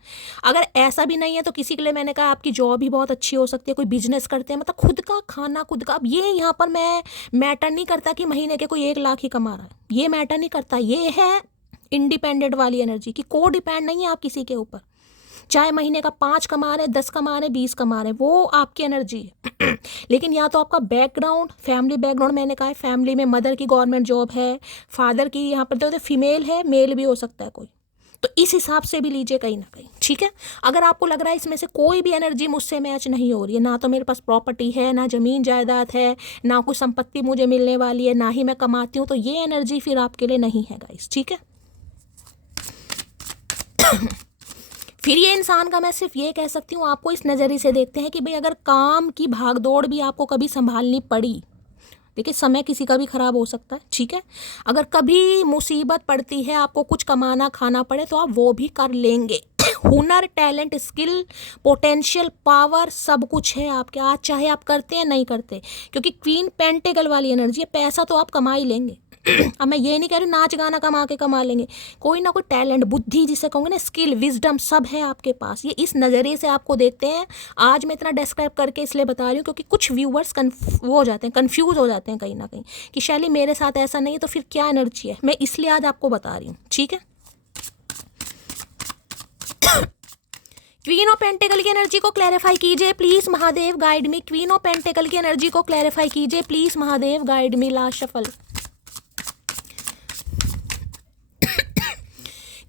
अगर ऐसा भी नहीं है तो किसी के लिए मैंने कहा आपकी जॉब ही बहुत अच्छी हो सकती है, कोई बिजनेस करते हैं, मतलब खुद का खाना खुद का। अब ये यहाँ पर मैं मैटर नहीं करता कि महीने के कोई 1 लाख ही कमा रहा है, ये मैटर नहीं करता। ये है इंडिपेंडेंट वाली एनर्जी की, को डिपेंड नहीं है आप किसी के ऊपर, चाहे महीने का 5 कमा रहे 10 कमा रहे 20 कमा रहे, वो आपकी एनर्जी है। लेकिन या तो आपका बैकग्राउंड, फैमिली बैकग्राउंड, मैंने कहा है फैमिली में मदर की गवर्नमेंट जॉब है, फादर की यहाँ पर तो फीमेल है, मेल भी हो सकता है कोई, तो इस हिसाब से भी लीजिए कहीं ना कहीं। ठीक है, अगर आपको लग रहा है इसमें से कोई भी एनर्जी मुझसे मैच नहीं हो रही है, ना तो मेरे पास प्रॉपर्टी है, ना जमीन जायदाद है, ना कोई संपत्ति मुझे मिलने वाली है, ना ही मैं कमाती हूँ, तो ये एनर्जी फिर आपके लिए नहीं है गाइस। ठीक है, फिर ये इंसान का मैं सिर्फ ये कह सकती हूँ, आपको इस नज़रिए से देखते हैं कि भाई अगर काम की भागदौड़ भी आपको कभी संभालनी पड़ी, देखिए समय किसी का भी खराब हो सकता है। ठीक है, अगर कभी मुसीबत पड़ती है, आपको कुछ कमाना खाना पड़े, तो आप वो भी कर लेंगे। हुनर टैलेंट स्किल पोटेंशियल पावर सब कुछ है आपके, आज चाहे आप करते हैं नहीं करते, क्योंकि क्वीन पेंटेकल वाली एनर्जी है, पैसा तो आप कमा ही लेंगे। अब मैं ये नहीं कह रही नाच गाना कमा लेंगे, कोई ना कोई टैलेंट बुद्धि जिसे कहूँगे ना, स्किल विजडम सब है आपके पास। ये इस नज़रिए से आपको देखते हैं। आज मैं इतना डिस्क्राइब करके इसलिए बता रही हूँ क्योंकि कुछ व्यूवर्स वो हो जाते हैं, कन्फ्यूज़ हो जाते हैं कहीं ना कहीं कि शैली मेरे साथ ऐसा नहीं है तो फिर क्या एनर्जी है, मैं इसलिए आज आपको बता रही हूँ। ठीक है, क्वीन ऑफ पेंटेकल की एनर्जी को क्लैरिफाई कीजिए please Mahadev, guide me. Queen of pentacle की एनर्जी को क्लैरिफाई कीजिए please Mahadev, guide me. Last shuffle,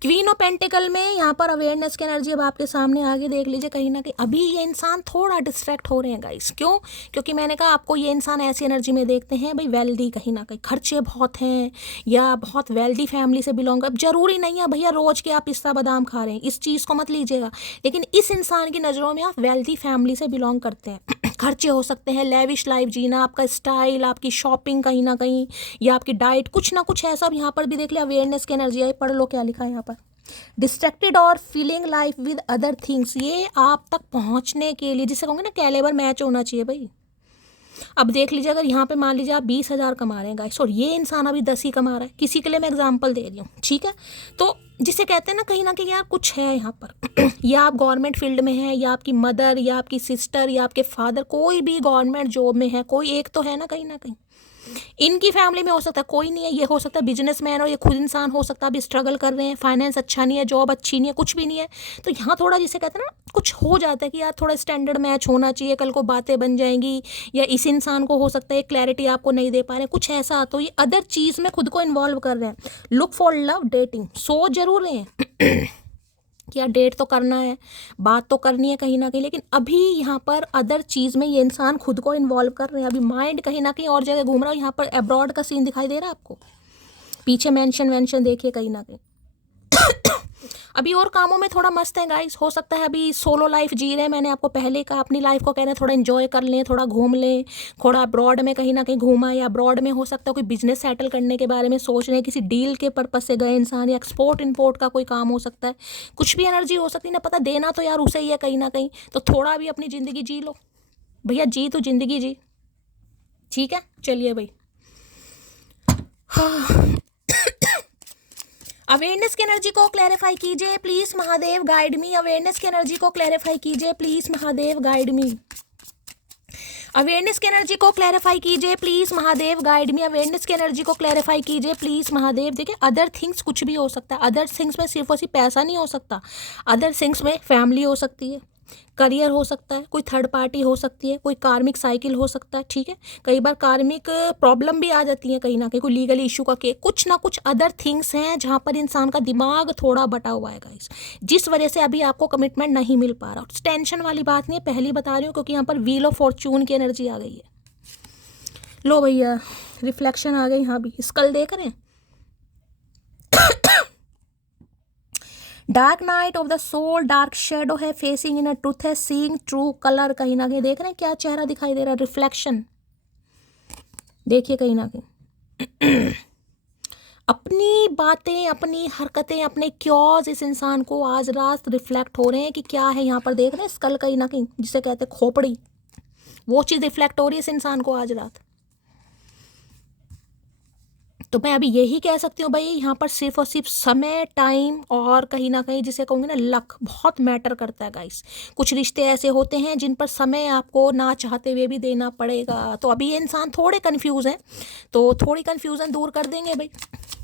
queen of pentacle में यहाँ पर अवेयरनेस की एनर्जी अब आपके सामने आगे देख लीजिए। कहीं ना कहीं अभी ये इंसान थोड़ा डिस्ट्रैक्ट हो रहे हैं गाइस, क्यों? क्योंकि मैंने कहा आपको ये इंसान ऐसी एनर्जी में देखते हैं भाई वेल्दी, कहीं ना कहीं खर्चे बहुत हैं या बहुत वेल्दी फैमिली से बिलोंग। अब जरूरी नहीं है भैया रोज के आप पिस्ता बादाम खा रहे हैं, इस चीज़ को मत लीजिएगा, लेकिन इस इंसान की नज़रों में आप वेल्दी फैमिली से बिलोंग करते हैं। खर्चे हो सकते हैं, लेविश लाइफ जीना, आपका स्टाइल, आपकी शॉपिंग कहीं ना कहीं, या आपकी डाइट, कुछ ना कुछ ऐसा। अब यहाँ पर भी देख लिया अवेयरनेस की एनर्जी आई, पढ़ लो क्या लिखा है यहाँ पर। डिस्ट्रैक्टेड और feeling life with other things, ये आप तक पहुँचने के लिए जिसे कहूँगे ना कैलिबर मैच होना चाहिए भाई। अब देख लीजिए, अगर यहाँ पे मान लीजिए आप 20,000 कमा रहे हैं गाइस और ये इंसान अभी 10 ही कमा रहा है, किसी के लिए मैं एग्जांपल दे रही हूँ, ठीक है। तो जिसे कहते हैं ना कहीं ना कहीं यार कुछ है यहाँ पर या आप गवर्नमेंट फील्ड में है, या आपकी मदर या आपकी सिस्टर या आपके फादर कोई भी गवर्नमेंट जॉब में है, कोई एक तो है ना कहीं ना कहीं। इनकी फैमिली में हो सकता है कोई नहीं है, ये हो सकता है बिजनेसमैन और ये खुद इंसान हो सकता है, अभी स्ट्रगल कर रहे हैं, फाइनेंस अच्छा नहीं है, जॉब अच्छी नहीं है, कुछ भी नहीं है। तो यहाँ थोड़ा जिसे कहते हैं ना कुछ हो जाता है कि यार थोड़ा स्टैंडर्ड मैच होना चाहिए, कल को बातें बन जाएंगी, या इस इंसान को हो सकता है क्लैरिटी आपको नहीं दे पा रहे, कुछ ऐसा। तो ये अदर चीज़ में खुद को इन्वॉल्व कर रहे हैं। लुक फॉर लव, डेटिंग, सोच जरूर रहे हैं कि यार डेट तो करना है, बात तो करनी है कहीं ना कहीं, लेकिन अभी यहाँ पर अदर चीज़ में ये इंसान खुद को इन्वॉल्व कर रहे हैं। अभी माइंड कहीं ना कहीं और जगह घूम रहा है। यहाँ पर अब्रॉड का सीन दिखाई दे रहा है आपको, पीछे मेंशन देखिए कहीं ना कहीं अभी और कामों में थोड़ा मस्त है गाइस। हो सकता है अभी सोलो लाइफ जी रहे हैं, मैंने आपको पहले कहा अपनी लाइफ को कह रहे हैं थोड़ा एंजॉय कर लें, थोड़ा घूम लें, थोड़ा अब्रॉड में कहीं ना कहीं घूमा, या अब्रॉड में हो सकता है कोई बिजनेस सेटल करने के बारे में सोच रहे हैं, किसी डील के पर्पज से गए इंसान, या एक्सपोर्ट इम्पोर्ट का कोई काम हो सकता है, कुछ भी एनर्जी हो सकती है ना, पता देना तो यार उसे ही है कहीं ना कहीं। तो थोड़ा भी अपनी ज़िंदगी जी लो भैया, जी तो ज़िंदगी जी, ठीक है। चलिए भाई, हाँ अवेयरनेस की एनर्जी को क्लैरिफाई कीजिए please Mahadev, guide me. Awareness की एनर्जी को क्लैरिफाई कीजिए please Mahadev, guide me. Awareness की एनर्जी को क्लैरिफाई कीजिए please Mahadev, guide me. Awareness की एनर्जी को क्लैरिफाई कीजिए प्लीज महादेव। देखिए अदर थिंग्स कुछ भी हो सकता है, अदर थिंग्स में सिर्फ और सिर्फ पैसा नहीं हो सकता, अदर थिंग्स में फैमिली हो सकती है, करियर हो सकता है, कोई थर्ड पार्टी हो सकती है, कोई कार्मिक साइकिल हो सकता है, ठीक है। कई बार कार्मिक प्रॉब्लम भी आ जाती है कहीं ना कहीं, कोई लीगल इशू का केस, कुछ ना कुछ अदर थिंग्स हैं जहाँ पर इंसान का दिमाग थोड़ा बटा हुआ है गाइस, जिस वजह से अभी आपको कमिटमेंट नहीं मिल पा रहा। टेंशन वाली बात नहीं है, पहली बता रही हूँ, क्योंकि यहाँ पर व्हील ऑफ फॉर्चून की एनर्जी आ गई है। लो भैया रिफ्लेक्शन आ गई यहाँ भी, स्कल देख रहे हैं dark night of the soul, dark shadow है, फेसिंग इन अ ट्रूथ है, सीइंग ट्रू कलर, कहीं ना कहीं देख रहे हैं क्या चेहरा दिखाई दे रहा है, रिफ्लेक्शन देखिए कहीं ना कहीं अपनी बातें, अपनी हरकतें, अपने क्योज इस इंसान को आज रात रिफ्लेक्ट हो रहे हैं कि क्या है यहाँ पर देख रहे हैं स्कल कहीं ना कहीं, जिसे कहते हैं खोपड़ी, वो चीज़ रिफ्लेक्ट हो रही है इस इंसान को आज रात। तो मैं अभी यही कह सकती हूँ भाई, यहाँ पर सिर्फ और सिर्फ समय, टाइम और कहीं ना कहीं जिसे कहूँगी ना लक बहुत मैटर करता है गाइस। कुछ रिश्ते ऐसे होते हैं जिन पर समय आपको ना चाहते हुए भी देना पड़ेगा। तो अभी ये इंसान थोड़े कंफ्यूज हैं, तो थोड़ी कंफ्यूजन दूर कर देंगे भाई,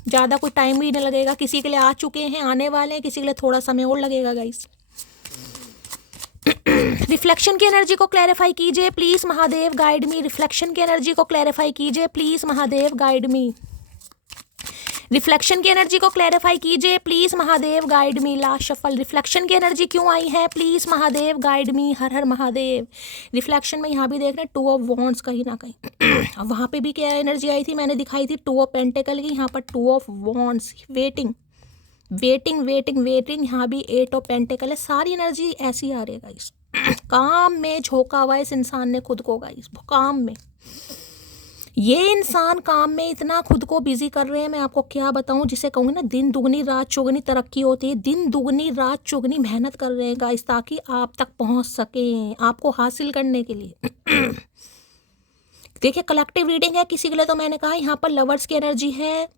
ज़्यादा कोई टाइम भी नहीं लगेगा। किसी के लिए आ चुके हैं, आने वाले हैं, किसी के लिए थोड़ा समय और लगेगा गाइस। रिफ्लेक्शन की एनर्जी को क्लैरिफाई कीजिए please Mahadev, guide me. Reflection की एनर्जी को क्लैरिफाई कीजिए please Mahadev, guide me. Reflection की एनर्जी को क्लैरिफाई कीजिए please Mahadev, guide me. Last shuffle, reflection की एनर्जी क्यों आई है प्लीज महादेव, गाइड मी। हर हर महादेव। रिफ्लेक्शन में यहाँ भी देख रहे हैं 2 ऑफ वॉन्ड्स कहीं ना कहीं अब वहाँ पे भी क्या एनर्जी आई थी, मैंने दिखाई थी 2 ऑफ पेंटिकल की, यहाँ पर 2 of wands, waiting waiting waiting waiting, यहाँ भी 8 ऑफ पेंटिकल है। सारी एनर्जी ऐसी आ रही है गाइस काम में झोंका हुआ है इस इंसान ने खुद को गाइस, काम में ये इंसान काम में इतना खुद को बिजी कर रहे हैं, मैं आपको क्या बताऊं, जिसे कहूँगी ना दिन दुगनी रात चौगनी तरक्की होती है, दिन दुगनी रात चौगनी मेहनत कर रहे हैं गाइस ताकि आप तक पहुंच सकें, आपको हासिल करने के लिए देखिए कलेक्टिव रीडिंग है किसी के लिए, तो मैंने कहा यहाँ पर लवर्स की एनर्जी है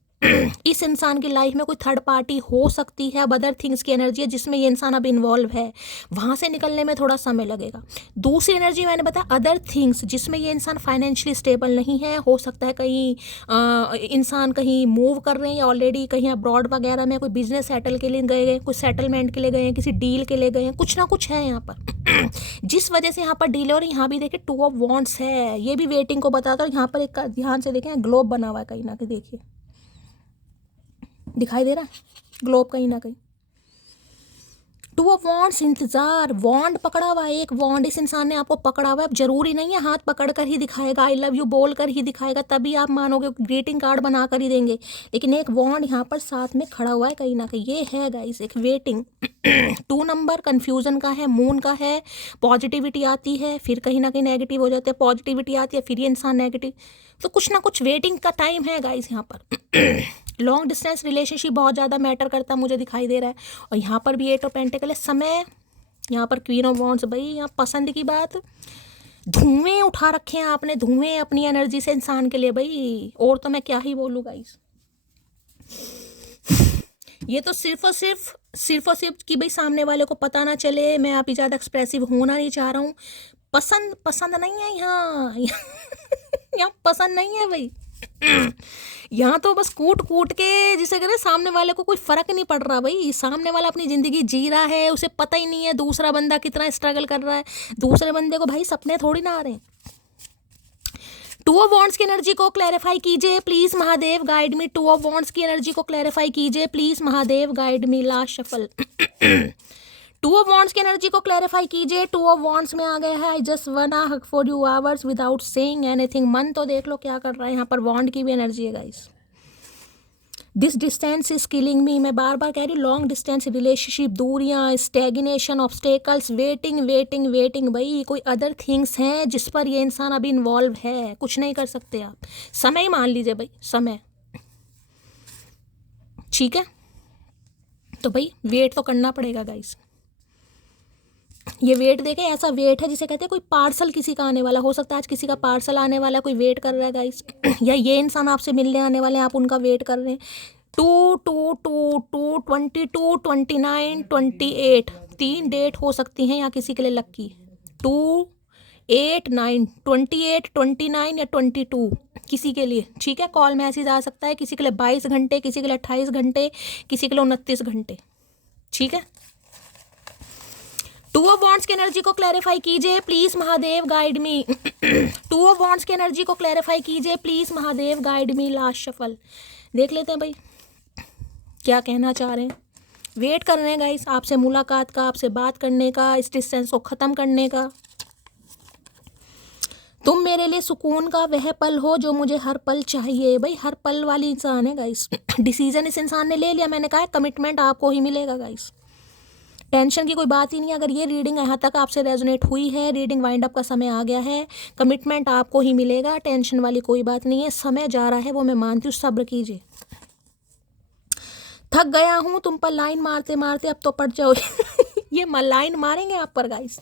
इस इंसान की लाइफ में कोई थर्ड पार्टी हो सकती है, अब अदर थिंग्स की एनर्जी है जिसमें ये इंसान अब इन्वॉल्व है, वहाँ से निकलने में थोड़ा समय लगेगा। दूसरी एनर्जी मैंने बताया अदर थिंग्स, जिसमें ये इंसान फाइनेंशियली स्टेबल नहीं है, हो सकता है कहीं इंसान कहीं मूव कर रहे हैं या ऑलरेडी कहीं अब्रॉड वगैरह में कोई बिजनेस सेटल के लिए गए हैं, कोई सेटलमेंट के लिए गए हैं, किसी डील के लिए गए हैं, कुछ ना कुछ है यहाँ पर जिस वजह से यहाँ पर डील, और यहाँ भी देखिए 2 ऑफ वॉन्ड्स है, ये भी वेटिंग को बताता है। यहाँ पर एक ध्यान से देखें ग्लोब बना हुआ है कहीं ना कहीं, देखिए दिखाई दे रहा है ग्लोब कहीं ना कहीं। 2 ऑफ वॉन्ड्स, इंतजार, वॉन्ड पकड़ा हुआ है, एक वॉन्ड इस इंसान ने आपको पकड़ा हुआ है। अब जरूरी नहीं है हाथ पकड़ कर ही दिखाएगा, आई लव यू बोल कर ही दिखाएगा तभी आप मानोगे, ग्रीटिंग कार्ड बना कर ही देंगे, लेकिन एक वॉन्ड यहाँ पर साथ में खड़ा हुआ है कहीं ना कहीं, ये है गाइस एक वेटिंग 2 नंबर कंफ्यूजन का है, मून का है, पॉजिटिविटी आती है फिर कहीं ना कहीं नेगेटिव हो जाते हैं, पॉजिटिविटी आती है फिर ये इंसान नेगेटिव, तो कुछ ना कुछ वेटिंग का टाइम है गाइस यहाँ पर लॉन्ग डिस्टेंस रिलेशनशिप बहुत ज़्यादा मैटर करता मुझे दिखाई दे रहा है। और यहाँ पर भी 8 ऑफ पेंटिकल है, समय, यहाँ पर क्वीन ऑफ वॉन्ड्स, भाई यहाँ पसंद की बात, धुएं उठा रखे हैं आपने, धुएं अपनी एनर्जी से इंसान के लिए भाई, और तो मैं क्या ही बोलूँ गाइस। ये तो सिर्फ और सिर्फ कि भाई सामने वाले को पता ना चले, मैं आप ही ज़्यादा एक्सप्रेसिव होना नहीं चाह रहा हूँ। पसंद नहीं है यहाँ। यहाँ पसंद नहीं है भाई। यहाँ तो बस कूट कूट के, जिसे कहते हैं सामने वाले को कोई फर्क नहीं पड़ रहा भाई। सामने वाला अपनी ज़िंदगी जी रहा है, उसे पता ही नहीं है दूसरा बंदा कितना स्ट्रगल कर रहा है। दूसरे बंदे को भाई सपने थोड़ी ना आ रहे हैं। टू ऑफ वॉन्ड्स की एनर्जी को क्लैरिफाई कीजिए please Mahadev, guide me. Two of wands की एनर्जी को क्लैरिफाई कीजिए please Mahadev, guide me. Last shuffle. Two of wands की एनर्जी को क्लैरिफाई कीजिए। टू ऑफ वॉन्ड्स में आ गया है I just wanna hug for you hours without saying anything. मन तो देख लो क्या कर रहा है यहाँ पर। वॉन्ड की भी एनर्जी है guys. This distance is killing मी। मैं बार बार कह रही हूँ, लॉन्ग डिस्टेंस रिलेशनशिप, दूरियां, stagnation, obstacles, waiting waiting waiting. भाई कोई अदर थिंग्स हैं जिस पर ये इंसान अभी इन्वॉल्व है, कुछ नहीं कर सकते आप। समय ही मान लीजिए भाई, समय। ठीक है, तो भाई वेट तो करना पड़ेगा गाइस। ये वेट देखे, ऐसा वेट है जिसे कहते हैं कोई पार्सल किसी का आने वाला। हो सकता है आज किसी का पार्सल आने वाला है, कोई वेट कर रहा है गाइस। या ये इंसान आपसे मिलने आने वाले हैं, आप उनका वेट कर रहे हैं। 2 22 29 28 3 डेट हो सकती हैं या किसी के लिए लक्की। 2 8 9 28 29 या 22 किसी के लिए। ठीक है, कॉल मैसेज आ सकता है किसी के लिए 22 घंटे, किसी के लिए 28 घंटे, किसी के लिए 29 घंटे। ठीक है, टू ऑफ वॉन्ड्स की एनर्जी को क्लैरिफाई कीजिए please Mahadev, guide me. Two of wands की एनर्जी को क्लैरिफाई कीजिए please Mahadev, guide me. Last shuffle. देख लेते हैं भाई क्या कहना चाह रहे हैं। वेट कर रहे हैं गाइस आपसे मुलाकात का, आपसे बात करने का, इस डिस्टेंस को ख़त्म करने का। तुम मेरे लिए सुकून का वह पल हो जो मुझे हर पल चाहिए। भाई हर पल वाली इंसान है गाइस। डिसीजन इस इंसान ने ले लिया। मैंने कहा कमिटमेंट आपको ही मिलेगा गाइस, टेंशन की कोई बात ही नहीं। अगर ये रीडिंग यहाँ तक आपसे रेजोनेट हुई है, रीडिंग वाइंड अप का समय आ गया है, कमिटमेंट आपको ही मिलेगा, टेंशन वाली कोई बात नहीं है। समय जा रहा है वो मैं मानती हूँ, सब्र कीजिए। थक गया हूँ तुम पर लाइन मारते मारते, अब तो पड़ जाओ। ये लाइन मारेंगे आप पर गाइस।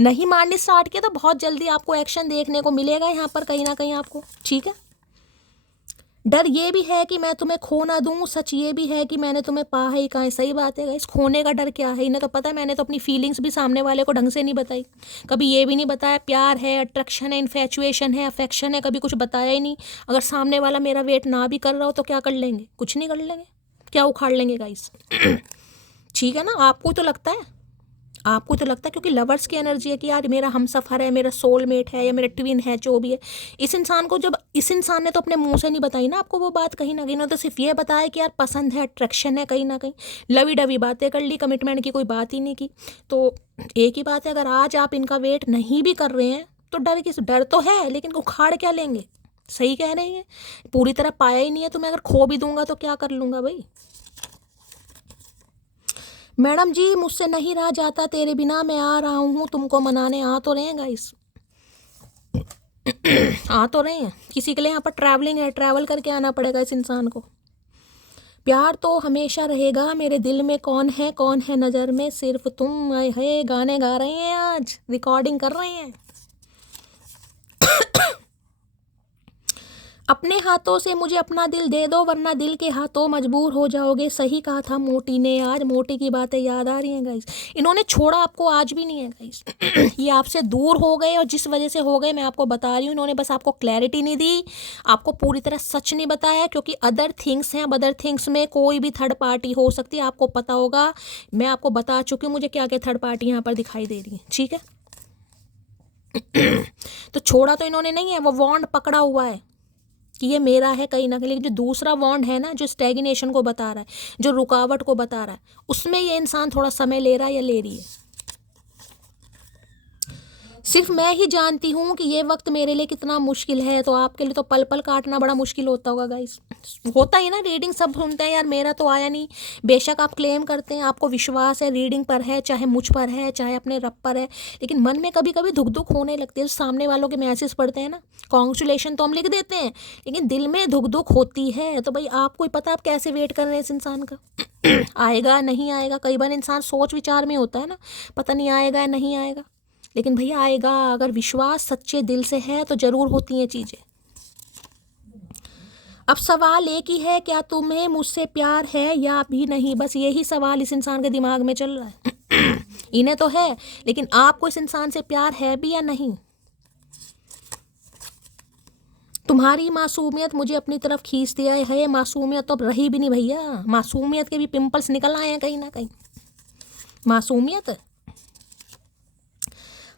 नहीं मारने स्टार्ट किया तो बहुत जल्दी आपको एक्शन देखने को मिलेगा यहाँ पर कहीं ना कहीं आपको। ठीक है, डर ये भी है कि मैं तुम्हें खो ना दूं, सच ये भी है कि मैंने तुम्हें पा ही कहाँ है। सही बात है गाइस, खोने का डर क्या है, इन्हें तो पता है। मैंने तो अपनी फीलिंग्स भी सामने वाले को ढंग से नहीं बताई। कभी ये भी नहीं बताया प्यार है, अट्रैक्शन है, इन्फैचुएशन है, अफेक्शन है, कभी कुछ बताया ही नहीं। अगर सामने वाला मेरा वेट ना भी कर रहा हो तो क्या कर लेंगे, कुछ नहीं कर लेंगे, क्या उखाड़ लेंगे गाइस। ठीक है ना, आपको तो लगता है, आपको तो लगता है क्योंकि लवर्स की एनर्जी है कि यार मेरा हमसफर है, मेरा सोलमेट है या मेरा ट्विन है, जो भी है। इस इंसान को, जब इस इंसान ने तो अपने मुंह से नहीं बताई ना आपको वो बात, कहीं ना कहीं तो सिर्फ ये बताया कि यार पसंद है, अट्रैक्शन है, कहीं ना कहीं लवी डवी बातें कर ली, कमिटमेंट की कोई बात ही नहीं की। तो एक ही बात है, अगर आज आप इनका वेट नहीं भी कर रहे हैं तो डर किस, डर तो है लेकिन उखाड़ क्या लेंगे। सही कह रहे हैं, पूरी तरह पाया ही नहीं है तो मैं अगर खो भी दूंगा तो क्या कर लूँगा भाई। मैडम जी मुझसे नहीं रहा जाता तेरे बिना, मैं आ रहा हूँ तुमको मनाने। आ तो रहे हैं गाइस, आ तो रहे हैं। किसी के लिए यहाँ पर ट्रैवलिंग है, ट्रैवल करके आना पड़ेगा इस इंसान को। प्यार तो हमेशा रहेगा मेरे दिल में, कौन है नज़र में सिर्फ तुम। है गाने गा रहे हैं, आज रिकॉर्डिंग कर रहे हैं। अपने हाथों से मुझे अपना दिल दे दो वरना दिल के हाथों मजबूर हो जाओगे। सही कहा था मोटी ने। आज मोटी की बातें याद आ रही हैं गाइस। इन्होंने छोड़ा आपको आज भी नहीं है गाइस। ये आपसे दूर हो गए और जिस वजह से हो गए मैं आपको बता रही हूँ। इन्होंने बस आपको क्लैरिटी नहीं दी, आपको पूरी तरह सच नहीं बताया, क्योंकि अदर थिंग्स हैं। अब अदर थिंग्स में कोई भी थर्ड पार्टी हो सकती है, आपको पता होगा। मैं आपको बता चुकी हूँ मुझे क्या क्या थर्ड पार्टी यहाँ पर दिखाई दे रही है। ठीक है, तो छोड़ा तो इन्होंने नहीं है, वो वॉन्ड पकड़ा हुआ है कि ये मेरा है कहीं ना कहीं। लेकिन जो दूसरा वॉन्ड है ना, जो स्टैग्नेशन को बता रहा है, जो रुकावट को बता रहा है, उसमें ये इंसान थोड़ा समय ले रहा है या ले रही है। सिर्फ मैं ही जानती हूँ कि ये वक्त मेरे लिए कितना मुश्किल है, तो आपके लिए तो पल पल काटना बड़ा मुश्किल होता होगा गाइस। होता ही ना, रीडिंग सब सुनते हैं यार मेरा तो आया नहीं। बेशक आप क्लेम करते हैं, आपको विश्वास है रीडिंग पर है, चाहे मुझ पर है, चाहे अपने रब पर है, लेकिन मन में कभी कभी धुक होने लगती है। सामने वालों के मैसेज पढ़ते हैं ना, कॉन्ग्रेचुलेशन तो हम लिख देते हैं, लेकिन दिल में धुक होती है। तो भाई आपको ही पता आप कैसे वेट कर रहे हैं इस इंसान का। आएगा नहीं आएगा, कई बार इंसान सोच विचार में होता है ना, पता नहीं आएगा या नहीं आएगा। लेकिन भैया आएगा। अगर विश्वास सच्चे दिल से है तो जरूर होती हैं चीजें। अब सवाल एक ही है, क्या तुम्हें मुझसे प्यार है या भी नहीं? बस यही सवाल इस इंसान के दिमाग में चल रहा है। इन्हें तो है, लेकिन आपको इस इंसान से प्यार है भी या नहीं? तुम्हारी मासूमियत मुझे अपनी तरफ खींच दिया है। मासूमियत तो अब रही भी नहीं भैया, मासूमियत के भी पिंपल्स निकल आए हैं कहीं ना कहीं। मासूमियत,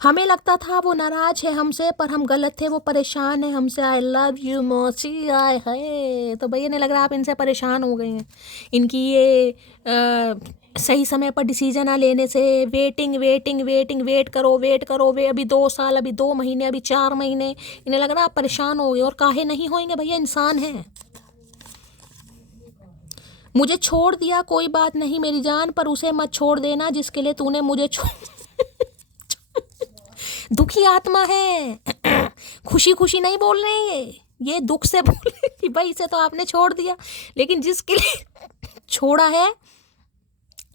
हमें लगता था वो नाराज है हमसे, पर हम गलत थे, वो परेशान है हमसे। आई लव यू मोची, आए है। तो भैया नहीं लग रहा आप इनसे परेशान हो गए हैं, इनकी ये सही समय पर डिसीजन ना लेने से। वेटिंग वेटिंग वेटिंग, वेट करो वेट करो, वे अभी 2 साल, अभी 2 महीने, अभी 4 महीने, इन्हें लग रहा आप परेशान हो गए। और काहे नहीं होंगे भैया, इंसान है। मुझे छोड़ दिया कोई बात नहीं मेरी जान, पर उसे मत छोड़ देना जिसके लिए तूने मुझे दुखी आत्मा है। खुशी खुशी नहीं बोल रहे हैं ये दुख से बोल रहे कि भाई इसे तो आपने छोड़ दिया, लेकिन जिसके लिए छोड़ा है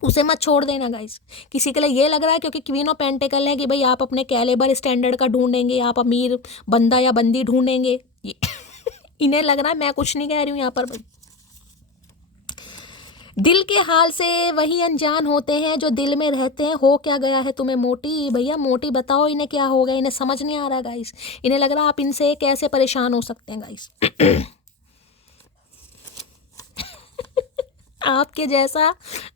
उसे मत छोड़ देना गाइस। किसी के लिए ये लग रहा है क्योंकि क्वीन ऑफ पेंटिकल है कि भाई आप अपने कैलिबर स्टैंडर्ड का ढूंढेंगे, आप अमीर बंदा या बंदी ढूंढेंगे। इन्हें लग रहा है, मैं कुछ नहीं कह रही हूँ यहाँ पर भाई। दिल के हाल से वही अनजान होते हैं जो दिल में रहते हैं। हो क्या गया है तुम्हें मोटी? भैया मोटी बताओ इन्हें क्या हो गया, इन्हें समझ नहीं आ रहा गाइस। इन्हें लग रहा है आप इनसे कैसे परेशान हो सकते हैं गाइस। आपके जैसा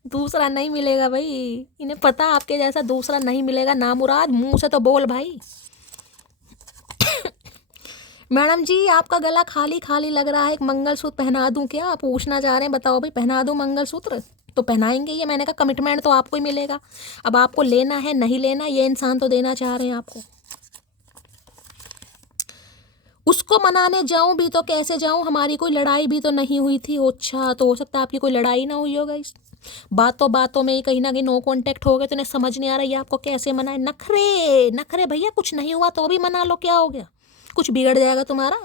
दूसरा नहीं मिलेगा भाई, इन्हें पता आपके जैसा दूसरा नहीं मिलेगा। नामुराद मुंह से तो बोल भाई। मैडम जी आपका गला खाली खाली लग रहा है, एक मंगलसूत्र पहना दूं क्या? आप पूछना चाह रहे हैं, बताओ भाई पहना दूं मंगलसूत्र? तो पहनाएंगे ये, मैंने कहा कमिटमेंट तो आपको ही मिलेगा। अब आपको लेना है नहीं लेना, ये इंसान तो देना चाह रहे हैं आपको। उसको मनाने जाऊं भी तो कैसे जाऊं, हमारी कोई लड़ाई भी तो नहीं हुई थी। अच्छा, तो हो सकता है आपकी कोई लड़ाई ना हुई होगा। इस बातों में ही कहीं ना कहीं नो कॉन्टेक्ट हो गए, तो इन्हें समझ नहीं आ रहा ये आपको कैसे मनाए। नखरे नखरे भैया, कुछ नहीं हुआ तो भी मना लो, क्या हो गया? कुछ बिगड़ जाएगा तुम्हारा?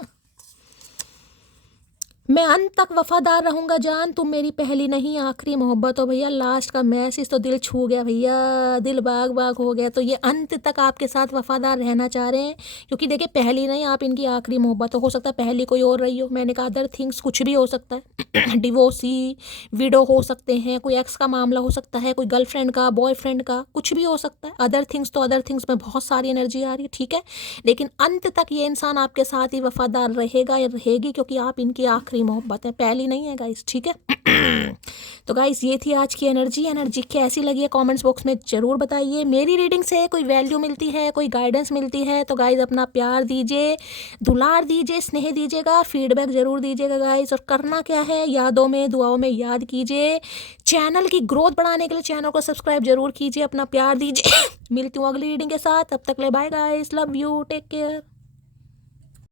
मैं अंत तक वफादार रहूंगा जान, तुम मेरी पहली नहीं आखिरी मोहब्बत हो। भैया लास्ट का मैसेज तो दिल छू गया भैया, दिल बाग बाग हो गया। तो ये अंत तक आपके साथ वफादार रहना चाह रहे हैं, क्योंकि देखिए पहली नहीं, आप इनकी आखिरी मोहब्बत हो सकता है पहली कोई और रही हो। मैंने कहा अदर थिंग्स कुछ भी हो सकता है। डिवोर्सी, विडो हो सकते हैं, कोई एक्स का मामला हो सकता है, कोई गर्लफ्रेंड का, बॉयफ्रेंड का, कुछ भी हो सकता है। अदर थिंग्स तो अदर थिंग्स में बहुत सारी एनर्जी आ रही है, ठीक है, लेकिन अंत तक ये इंसान आपके साथ ही वफादार रहेगा या रहेगी, क्योंकि आप इनकी आखिरी मोहब्बत है, पहली नहीं है गाइस, ठीक है। तो गाइस ये थी आज की एनर्जी कैसी लगी है कमेंट्स बॉक्स में जरूर बताइए। मेरी रीडिंग से कोई वैल्यू मिलती है, कोई गाइडेंस मिलती है तो गाइस अपना प्यार दीजिए, दुलार दीजिए, स्नेह दीजिएगा, फीडबैक जरूर दीजिएगा गाइस। और करना क्या है, यादों में दुआओं में याद कीजिए। चैनल की ग्रोथ बढ़ाने के लिए चैनल को सब्सक्राइब जरूर कीजिए, अपना प्यार दीजिए। मिलती हूँ अगली रीडिंग के साथ, तब तक ले bye guys, love you, take care.